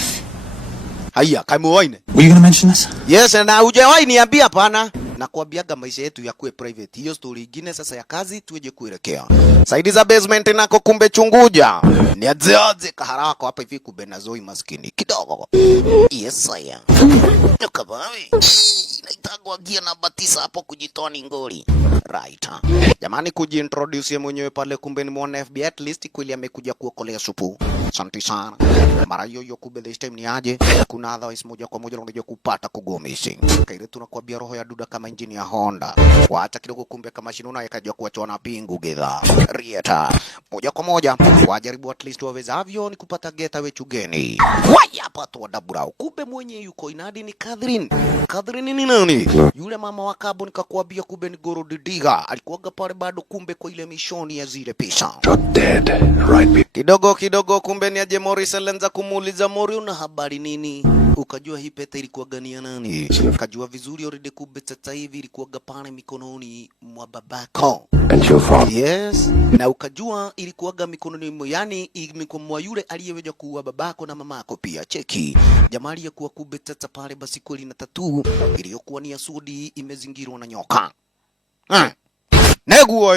Haya, kama waine. Were you gonna mention this? Yes, na hujawahi niambia hapana. Na kuambiaga maisha yetu ya kuwe private. Hiyo story nyingine sasa ya kazi tueje kuelekea. Saidi za basement nako kumbe chunguja. Ni azeaze kaharako hapa hivi kumbe na Zoe maskini kidogo. Yes saya. Nakabawi. Naitagwa gia namba 9 hapo kujitoa ni ngoli. Right. Jamani kujiintroduce mwenyewe pale kumbe ni mwana FBI at least kweli amekuja kuokolea supu. Asante sana. Mara hiyo kumbe this time ni aje. Kuna otherwise moja kwa moja unajua kupata kugomisi. Kaile tunakuambia roho ya duda kama injini ya Honda. Waacha kidogo kumbe kama shinuna yakajua kuachwa na pingu gedha. Rieta. Moja kwa moja wajaribu at least wawezavyo ni kupata getaway chugeni. Waya hapa tu wadabura. Kumbe mwenye yuko inadi ni Catherine. Catherine ni nani? Yule mama wa Cabo nikakuambia kumbe ni Goro Didiga. Alikuwaga pale bado kumbe kwa ile mishoni ya zile pesa. Dead. Right. Kidogo kumbe ni aje Morris alianza kumuuliza Mori una habari nini? Ukajua hii pete ilikuwa gani ya nani? Ukajua vizuri already kumbe sasa hivi ilikuwa gapana mikononi mwa babako. And your father. Yes. Na ukajua ilikuwa mikononi yani mikononi mwa yule aliyeweja kuua babako na mamako pia. Cheki. Jamaa aliyekuwa kumbe sasa pale basi kweli na tattoo iliyokuwa ni ya sudi imezingirwa na nyoka. Neguo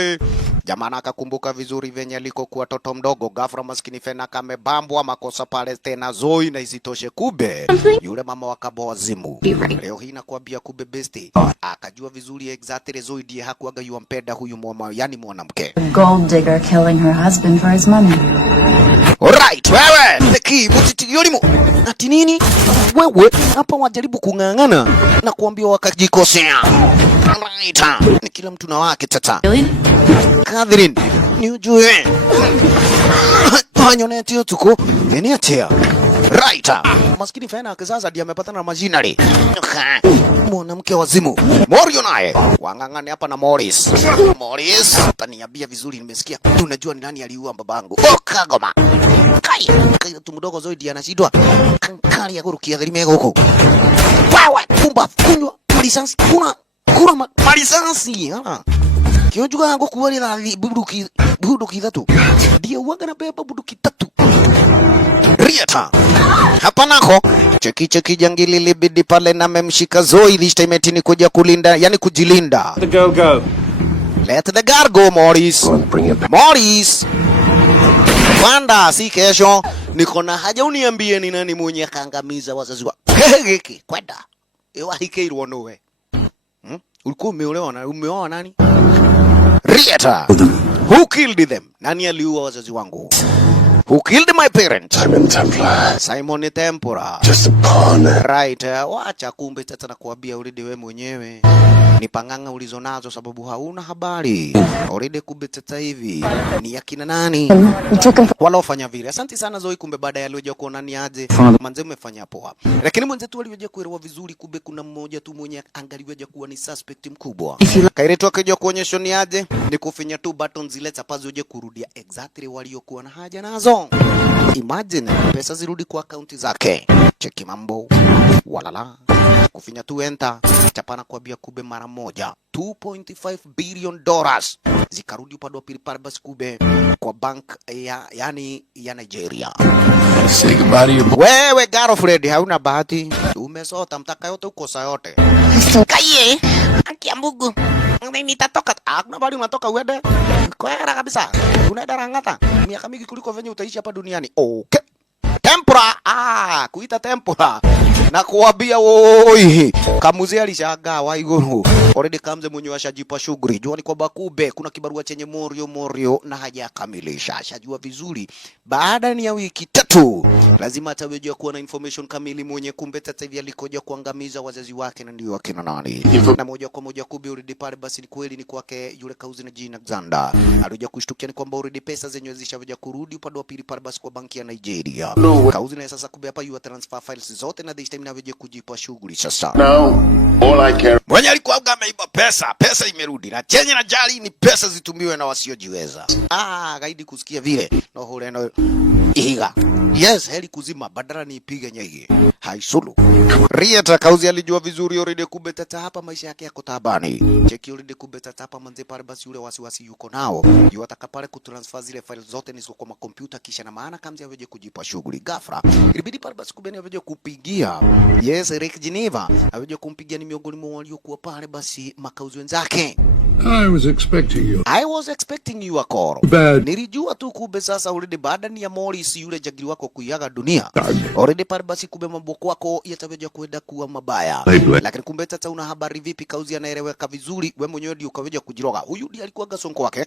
jamaa akakumbuka vizuri venye alikokuwa toto mdogo. Ghafla maskini Fena kamebambwa makosa pale tena Zoe na isitoshe kube yule mama wakaboa wazimu. Leo hii nakwambia kube besti akajua vizuri exactly Zoe ndiye hakuaga yuampenda huyu mama yani mwanamke. Gold digger killing her husband for his money. Alright, wewe neki mutitigiolimo ati nini? Wewe hapa wajaribu kungangana na kuambia wakajikosea. Alright, ni kila mtu na wake tata. Catherine, ni ujue. Panyoneti yo tuko, nini atia? Right. Maskini Fena kizaza ndiye amepatana na majinari. Mwanamke wazimu. Morio naye wangangane hapa na Morris. Morris, taniambia vizuri nimesikia. Unajua ni nani aliua babangu? Kagoma. Kai tu mdogo Zoe ndiye anashindwa. Kankali ya kurukia dhelimego huko. Wewe, pumba, kunywa, lisansi, kuna malisansi. Kiojua yangu kuwali na buduki 3. Ndiye uwaga na beba buduki 3. Rieta. Hapa nako cheki jangili libidi pale na memshika Zoe this time etini kuja kulinda, yani kujilinda. The girl go. Let the girl go, Morris. Morris. Wanda, si kesho. Niko na haja uniambie ni nani mwenye kaangamiza wazazi wa. Heki, kwenda. Ewa hikeirwo nowe. Ulikuwa umeoa nani? Rieta. Who killed them? Nani aliua wazazi wangu? Who killed my parents? Simon Templar. Simon Templar. Just a pawn. Right, wacha kumbe tata na kuambia already wewe mwenyewe. Ni panganga ulizonazo sababu hauna habari. Already kumbe tata hivi. Ni akina nani? Wala ufanya vile. Asante sana Zoe, kumbe baada ya alioja kuona ni aje. Manze umefanya poa. Lakini mwenzetu alioja kuelewa vizuri kumbe kuna mmoja tu mwenye angaliweja kuwa ni suspect mkubwa. Kairetu akaja kuonyesha ni aje. Ni kufinya tu buttons zile chapazo uje kurudia exactly waliokuwa na haja nazo. Imagine pesa zirudi kwa akaunti zake. Cheki mambo. Walala. Kufinya tu enter. Chapana kuambia kube mara moja. $2.5 billion. Zikarudi upande wa pili pale basi kube kwa bank ya Nigeria. Say goodbye to your boy. Wewe girlfriend hauna bahati. Umesota mtaka yote ukosa yote. Kaye. Akiambugu. Nitatoka. Hakuna bali unatoka uende. Kwera kabisa. Unaenda Rangata. Miaka mingi kuliko venye utaishi hapa duniani. Okay. Tempura. Kuita tempura. Na kuambia woi. Kamuzi alishagaa waiguru. Already kamze mwenye washajipa shughuli. Jua ni kwa bakube. Kuna kibarua chenye morio na hajakamilisha. Shajua vizuri. Baada ya wiki 3. Lazima atawejua kuwa na information kamili mwenye kumbe tata hivi alikoja kuangamiza wazazi wake na ndio wakina nani. Na moja kwa moja kube already pale basi ni kweli ni kwake yule kauzi na jina Xander. Alikuja kushtukia ni kwamba already pesa zenye zishaveja kurudi upande wa pili pale basi kwa banki ya Nigeria. Kauzi na sasa kube hapa yu transfer files zote na this time na veje kujipa shughuli sasa. Now, all I care. Mwenye alikuwa ameiba pesa imerudi. Na chenye na jali ni pesa zitumiwe na wasiojiweza. Gaidi kusikia vile. No hule no ihiga. Yes, heli kuzima badala ni ipige nyege. Haisulu. Rieta kauzi alijua vizuri already kumbe tata hapa maisha yake yako tabani. Cheki already kumbe tata hapa manze pale basi yule wasiwasi yuko nao. Yu ataka pale kutransfer zile files zote nizo kwa kompyuta kisha na maana kamzi aveje kujipa shughuli. Ghafla ilibidi pale basi kumbe aveje kupigia. Yes, Rick Geneva aveje kumpigia ni miongoni mwa waliokuwa pale basi makauzi wenzake. I was expecting you a call. Bad. Nilijua tu kumbe sasa already baada ni ya Morris yule jagiri wako kuiaga dunia. Already pale basi kumbe mambo yako yataweja kwenda kuwa mabaya. Lakini kumbe tata una habari vipi kauzi anaeleweka vizuri wewe mwenyewe ndio ukaweja kujiroga. Huyu ndiye alikuwa gasonko wake.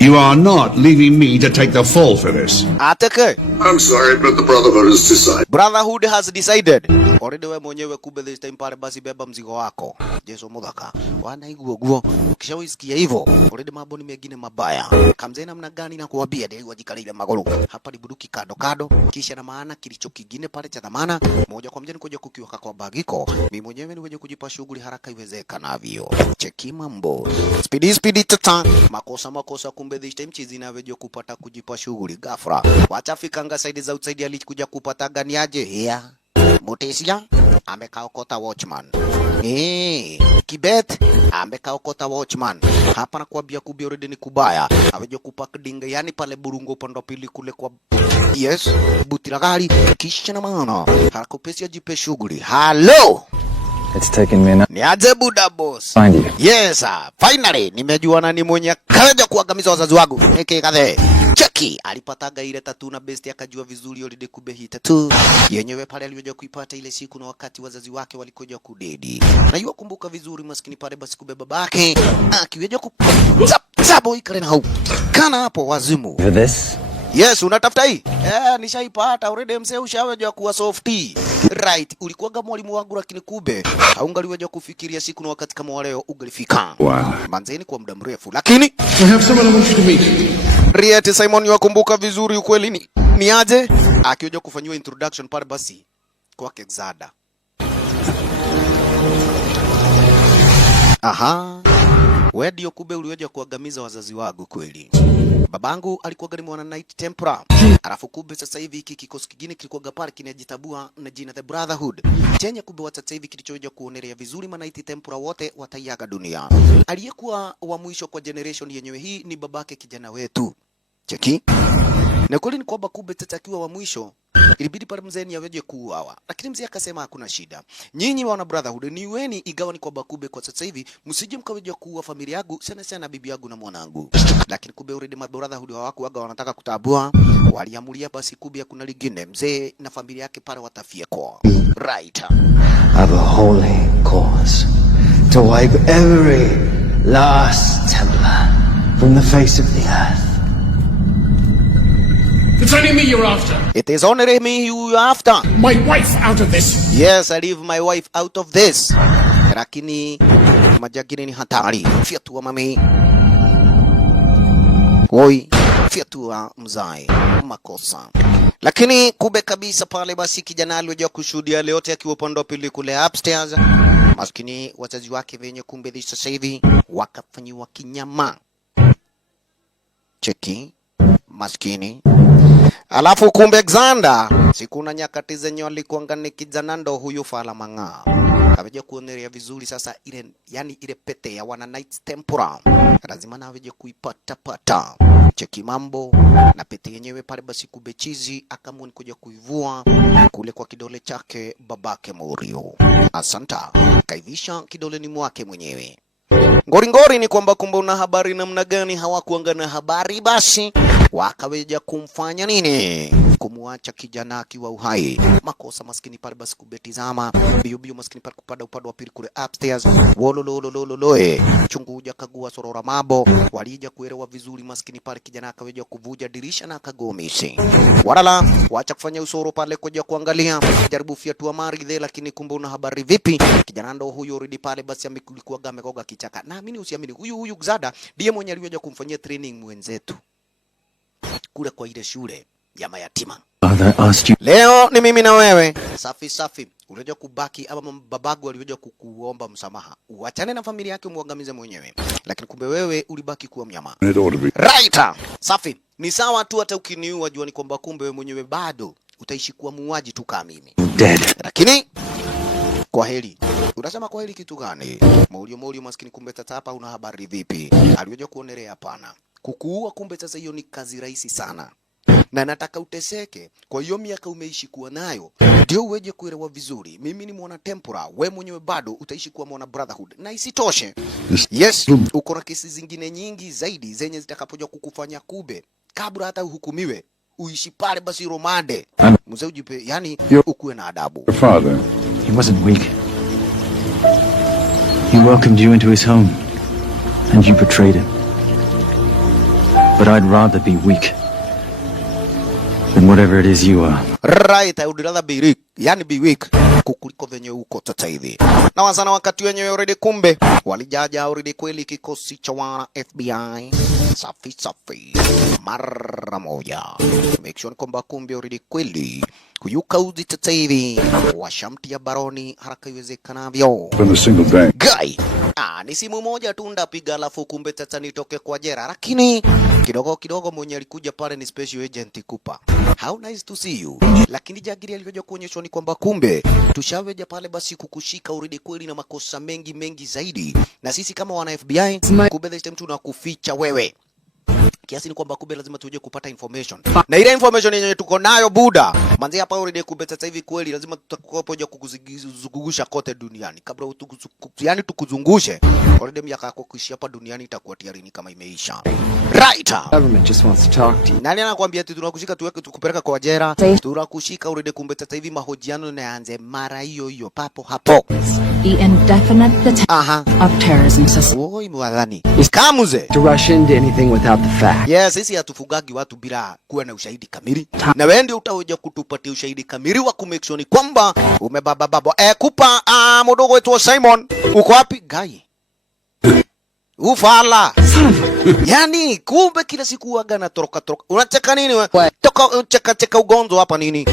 You are not leaving me to take the fall for this. Ateke. I'm sorry, but the Brotherhood has decided. Brotherhood has decided. Already wewe mwenyewe kumbe this time pale basi beba mzigo wako. Jesu mudhaka. Wanaiguo. Kisha usikia hivyo. Already mambo ni mengine mabaya. Kamzee namna gani na kuambia ndio wajikalile magoro. Hapa ni buduki kado. Kisha na maana kilicho kingine pale cha dhamana. Moja kwa moja ni kuja kukiweka kwa bagiko. Mimi mwenyewe ni kuja kujipa shughuli haraka iwezekanavyo. Cheki mambo. Speedy tata. Makosa kumbe this time chizi na vejo kupata kujipa shughuli ghafla. Wachafika anga side za outside alikuja kupata gani aje? Here. Motesia amekaokota watchman. Kibet amekaokota watchman. Hapa na kuambia kubi already ni kubaya. Avejo kupak dinga yani pale burungo upande pili kule kwa yes, butira gari kisha na maana. Harakopesi ajipe shughuli. Hello. It's taken me ni aje buda boss. Find you. Yes sir. Finally nimejua nani mwenye kaja kuangamiza wazazi wangu. Kadhe. Cheki alipataga ile tatu na best akajua vizuri already kube hii tatu. Yenyewe pale alivyoja kuipata ile siku na wakati wazazi wake walikoja kudedi. Na yeye kumbuka vizuri maskini pale basi kube babake. Akiweja kupsabo ikale na hau. Kana hapo wazimu. For this? Yes, unatafuta hii? Nishaipata already mzee ushaweja kuwa softy. Right, ulikuwaga mwalimu wangu lakini kube haungaliweja kufikiria siku na wakati kama leo ungalifika. Wow. Manzeni kwa muda mrefu lakini I have someone I want you to meet. Rieti Simon yakumbuka vizuri ukweli ni aje akioja kufanywa introduction pale basi kwa Xander. Wewe ndio kube uliweja kuangamiza wazazi wangu kweli. Babangu alikuwa gani mwana Knight Templar. Alafu kube sasa hivi hiki kikosi kingine kilikuwa pale kinajitabua na jina The Brotherhood. Chenye kube wa sasa hivi kilichoja kuonerea vizuri Knight Templar wote wataiaga dunia. Aliyekuwa wa mwisho kwa generation yenyewe hii ni babake kijana wetu. Cheki. Na kweli ni kwamba kube tata akiwa wa mwisho ilibidi pale mzee ni aweje kuuawa, lakini mzee akasema hakuna shida, nyinyi wana Brotherhood niweni, igawa ni kwamba kumbe kwa sasa hivi msije mkaweje kuua familia yangu, sana sana bibi yangu na mwanangu. Lakini kumbe already ma Brotherhood hawakuaga wanataka kutabua, waliamulia basi kumbe kuna lingine, mzee na familia yake pale watafia kwa right. Have a holy cause to wipe every last Templar from the face of the earth. It's only me you're after. It is only me you after. My wife out of this. Yes, I leave my wife out of this. Lakini majagini ni hatari. Fiatua mami. Oi, fiatua mzai. Makosa. Lakini kube kabisa pale basi kijana aliyojua kushuhudia leo yote akiwa upande wa pili kule upstairs. Maskini wazazi wake venye kumbe sasa hivi wakafanyiwa kinyama. Cheki. Maskini. Alafu kumbe Alexander siku na nyakati zenye walikuanga ni kijana ndo huyu Fala Mang'aa kaweje kuonerea vizuri sasa ile, yani ile pete ya wana Knights Templar lazima na aweje kuipata pata. Cheki mambo na pete yenyewe pale basi kubechizi akamwoni kuja kuivua kule kwa kidole chake babake Morio. Asanta kaivisha kidole ni mwake mwenyewe. Ngori ni kwamba kumbe una habari namna gani, hawakuanga na habari basi wakaweja kumfanya nini, kumuacha kijana akiwa uhai. Makosa maskini pale basi kubetizama biyo maskini pale kupada upande wa pili kule upstairs. Wolololololoe chunguja kagua sorora mabo walija kuelewa vizuri maskini pale kijana akaweja kuvuja dirisha na akagomisi walala wacha kufanya usoro pale kuja kuangalia jaribu fiatua maridhe. Lakini kumbe una habari vipi, kijana ndo huyo already pale basi amekuwa gamegoga kichaka. Naamini usiamini huyu Gzada ndiye mwenye aliweza kumfanyia training mwenzetu kule kwa ile shule ya mayatima. Leo ni mimi na wewe safi unajua kubaki ama babagu aliweza kukuomba msamaha uachane na familia yake muangamize mwenyewe, lakini kumbe wewe ulibaki kuwa mnyama. Right, safi ni sawa tu, hata ukiniua jua ni kwamba kumbe wewe mwenyewe bado utaishi kuwa muuaji tu kama mimi. Lakini kwa heri. Unasema kwa heri kitu gani? Morio maskini kumbe tata hapa una habari vipi? Aliweza kuonerea hapana. Kukuua kumbe sasa hiyo ni kazi rahisi sana. Na nataka uteseke. Kwa hiyo miaka umeishi kuwa nayo ndio uweje kuelewa vizuri. Mimi ni mwana Templar, wewe mwenyewe bado utaishi kuwa mwana Brotherhood. Na isitoshe. Yes, uko na kesi zingine nyingi zaidi zenye zitakapoja kukufanya kube kabla hata uhukumiwe. Uishi pale basi romande. Mzee ujipe, yani ukuwe na adabu. Your father, he wasn't weak. He welcomed you into his home, and you betrayed him. But I'd rather be weak than whatever it is you are. Right, I would rather be weak, yani be weak, kukuliko venye uko tata hivi. Na wazana wakati wenye already kumbe walijaja already kweli kikosi cha wana FBI. Safi mara moja. Make sure kwamba kumbe already kweli kuyuka uzi tata hivi washamti ya baroni haraka iwezekanavyo. Guy, ni simu moja tu ndapiga alafu kumbe tata nitoke kwa jera. Lakini kidogo mwenye alikuja pale ni special agent Cooper. How nice to see you. Lakini jagiri alivyoja kuonyeshwa ni kwamba kumbe tushaweja pale basi kukushika already kweli na makosa mengi zaidi. Na sisi kama wana FBI kumbe this time tunakuficha wewe. Kiasi ni kwamba kumbe lazima tuje kupata information. Na ile information yenye tuko nayo buda. Manzi hapa already kumbe sasa hivi kweli lazima tutakuja kukuzungusha kote duniani. Kabla yani tukuzungushe. Already miaka yako kuishi hapa duniani itakuwa tiarini kama imeisha. Right. Government just wants to talk to you. Nani anakuambia ati tunakushika tuweke tukupeleka kwa jela? Tunakushika already kumbe sasa hivi mahojiano yanaanza mara hiyo papo hapo. The indefinite of terrorism system. Oi mwadhani. Kamuze. To rush into anything without the facts. Yes, sisi hatufugagi watu bila kuwa na ushahidi kamili. Na wewe ndio utaoja kutupatia ushahidi kamili wa kumake sure kwamba umebaba. Kupa mdogo wetu Simon. Uko wapi? Gai. Ufala. Yani kumbe kila siku waga na toroka. Unacheka nini wewe? Toka cheka ugonzo hapa nini?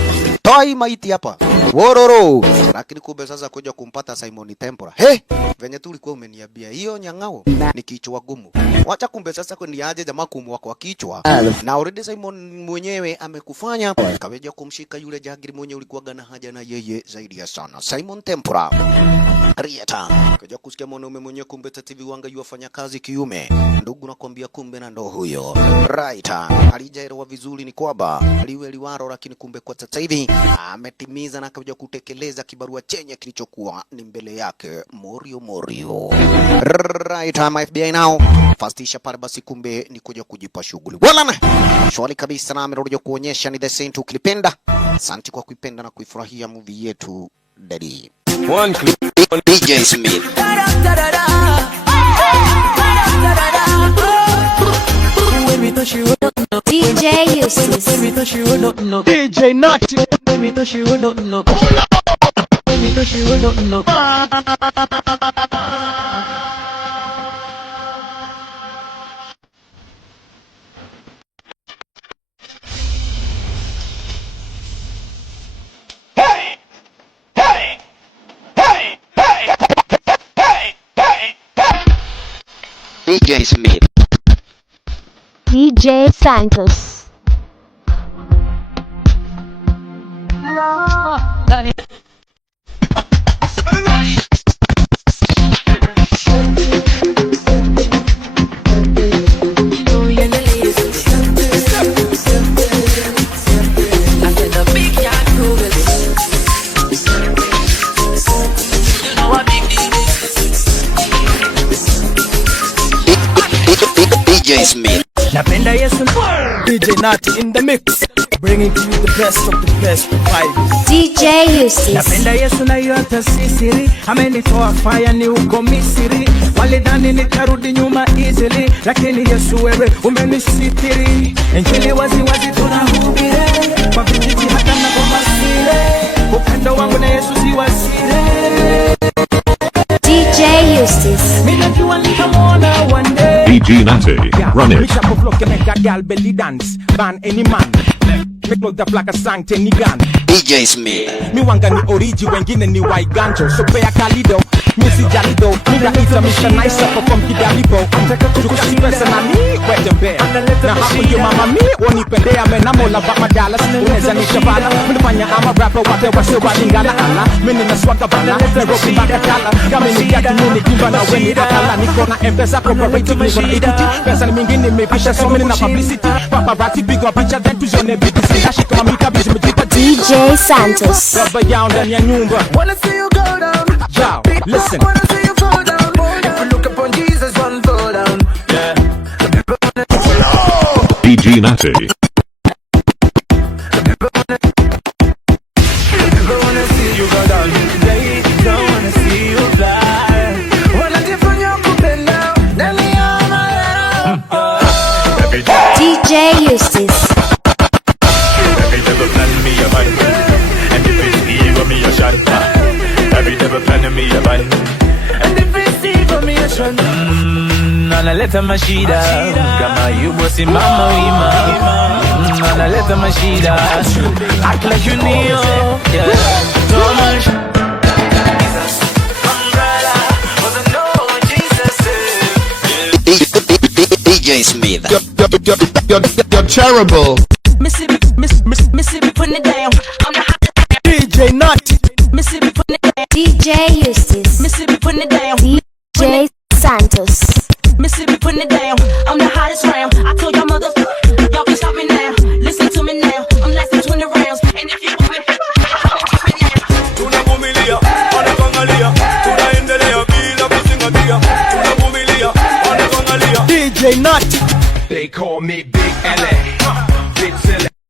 Toi maiti hapa. Wororo. Lakini kumbe sasa kuja kumpata Simon Tempora. He, venye tulikuwa umeniambia hiyo nyang'ao ni kichwa gumu. Wacha kumbe sasa ni aje jamaa kumwa kwa kichwa. Na already Simon mwenyewe amekufanya kaweja kumshika yule jagiri mwenye ulikuwa gana haja na yeye zaidi ya sana. Simon Tempora. Rieta. Kaja kusikia mwanaume mwenye kumbe tativi wanga yuafanya kazi kiume. Ndugu nakwambia kumbe na ndo huyo. Right. Alijaelewa vizuri ni kwamba liwe liwaro, lakini kumbe kwa sasa hivi ametimiza na kaja kutekeleza kibarua chenye kilichokuwa ni mbele yake. Morio. Right. FBI now. Fastisha pale basi kumbe ni kuja kujipa shughuli. Wala na. Shwari kabisa na amerudi kuonyesha ni the Saint ukilipenda. Asante kwa kuipenda na kuifurahia movie yetu Daddy. DJ Smith. DJ Eustace. DJ Naughty. DJ Smith. DJ Santos. DJ Smith. Napenda Yesu. DJ Naughty in the mix, bringing to you the best of the best vibes. DJ Eustace. Napenda Yesu na yote sisiri, amenitoa fire ni uko Misri. Walidhani nitarudi nyuma easily, lakini Yesu wewe umenisitiri. Injili wazi wazi tunahubiri, kwa vijiji hata na kwa masire. Upendo wangu na Yesu si wasire. DJ Eustace. Mina jua nitamwona one day. DJ Naughty, run it. Bishop of Luck, make a gal belly dance. Ban any man. Make no the flag a sang ten gun. DJ Smith. Mi wanga ni origi, wengine ni white ganjo. So pay a Kalido, Missy Jalido. Nigga ita Mr. Nice up from Kidalibo. Tukusi pesa na ni wet and bare. Na hapo yo mama mi wanipendea. Menamola ba madalas. Uneza ni shabala. Minifanya ama rapper wate wase walingala ala. Mini na swaka bana. Nairobi baka kala. Kami ni kaki mini kimba na weni bakala. Niko na M-Pesa cooperative niko na equity. Pesa ni mingine mepisha so many na publicity. Paparazzi big up picture then tuzone BBC. DJ Santos. Wanna see you go down. Yo, listen. Wanna see you fall down. If you look upon Jesus, one fall down. Yeah. DJ Naughty. People wanna see you go down. They don't wanna see you fly. Wanna different you could bend down. Let me on my DJ Eustace. Every devil plan me a man, and if it's evil me a shot. Every devil plan me a man, and if it's evil me a shot. Analeta mashida, kama yubo si mama wima. Analeta mashida, act like you kneel. So much. DJ Smith. You're terrible. Mississippi putting it down. I'm the hottest. DJ Naughty. Mississippi putting it down. DJ Eustace. Mississippi putting it down. DJ Santos. Mississippi putting it down. I'm the hottest round. I told y'all mother, y'all can stop me now. Listen to me now. I'm lasting 20 rounds. And if you want me, tunavumilia, wanakuangalia, tunaendelea bila kuzingatia. Tunavumilia, wanakuangalia. DJ Naughty. They call me Big LA. Big Silly.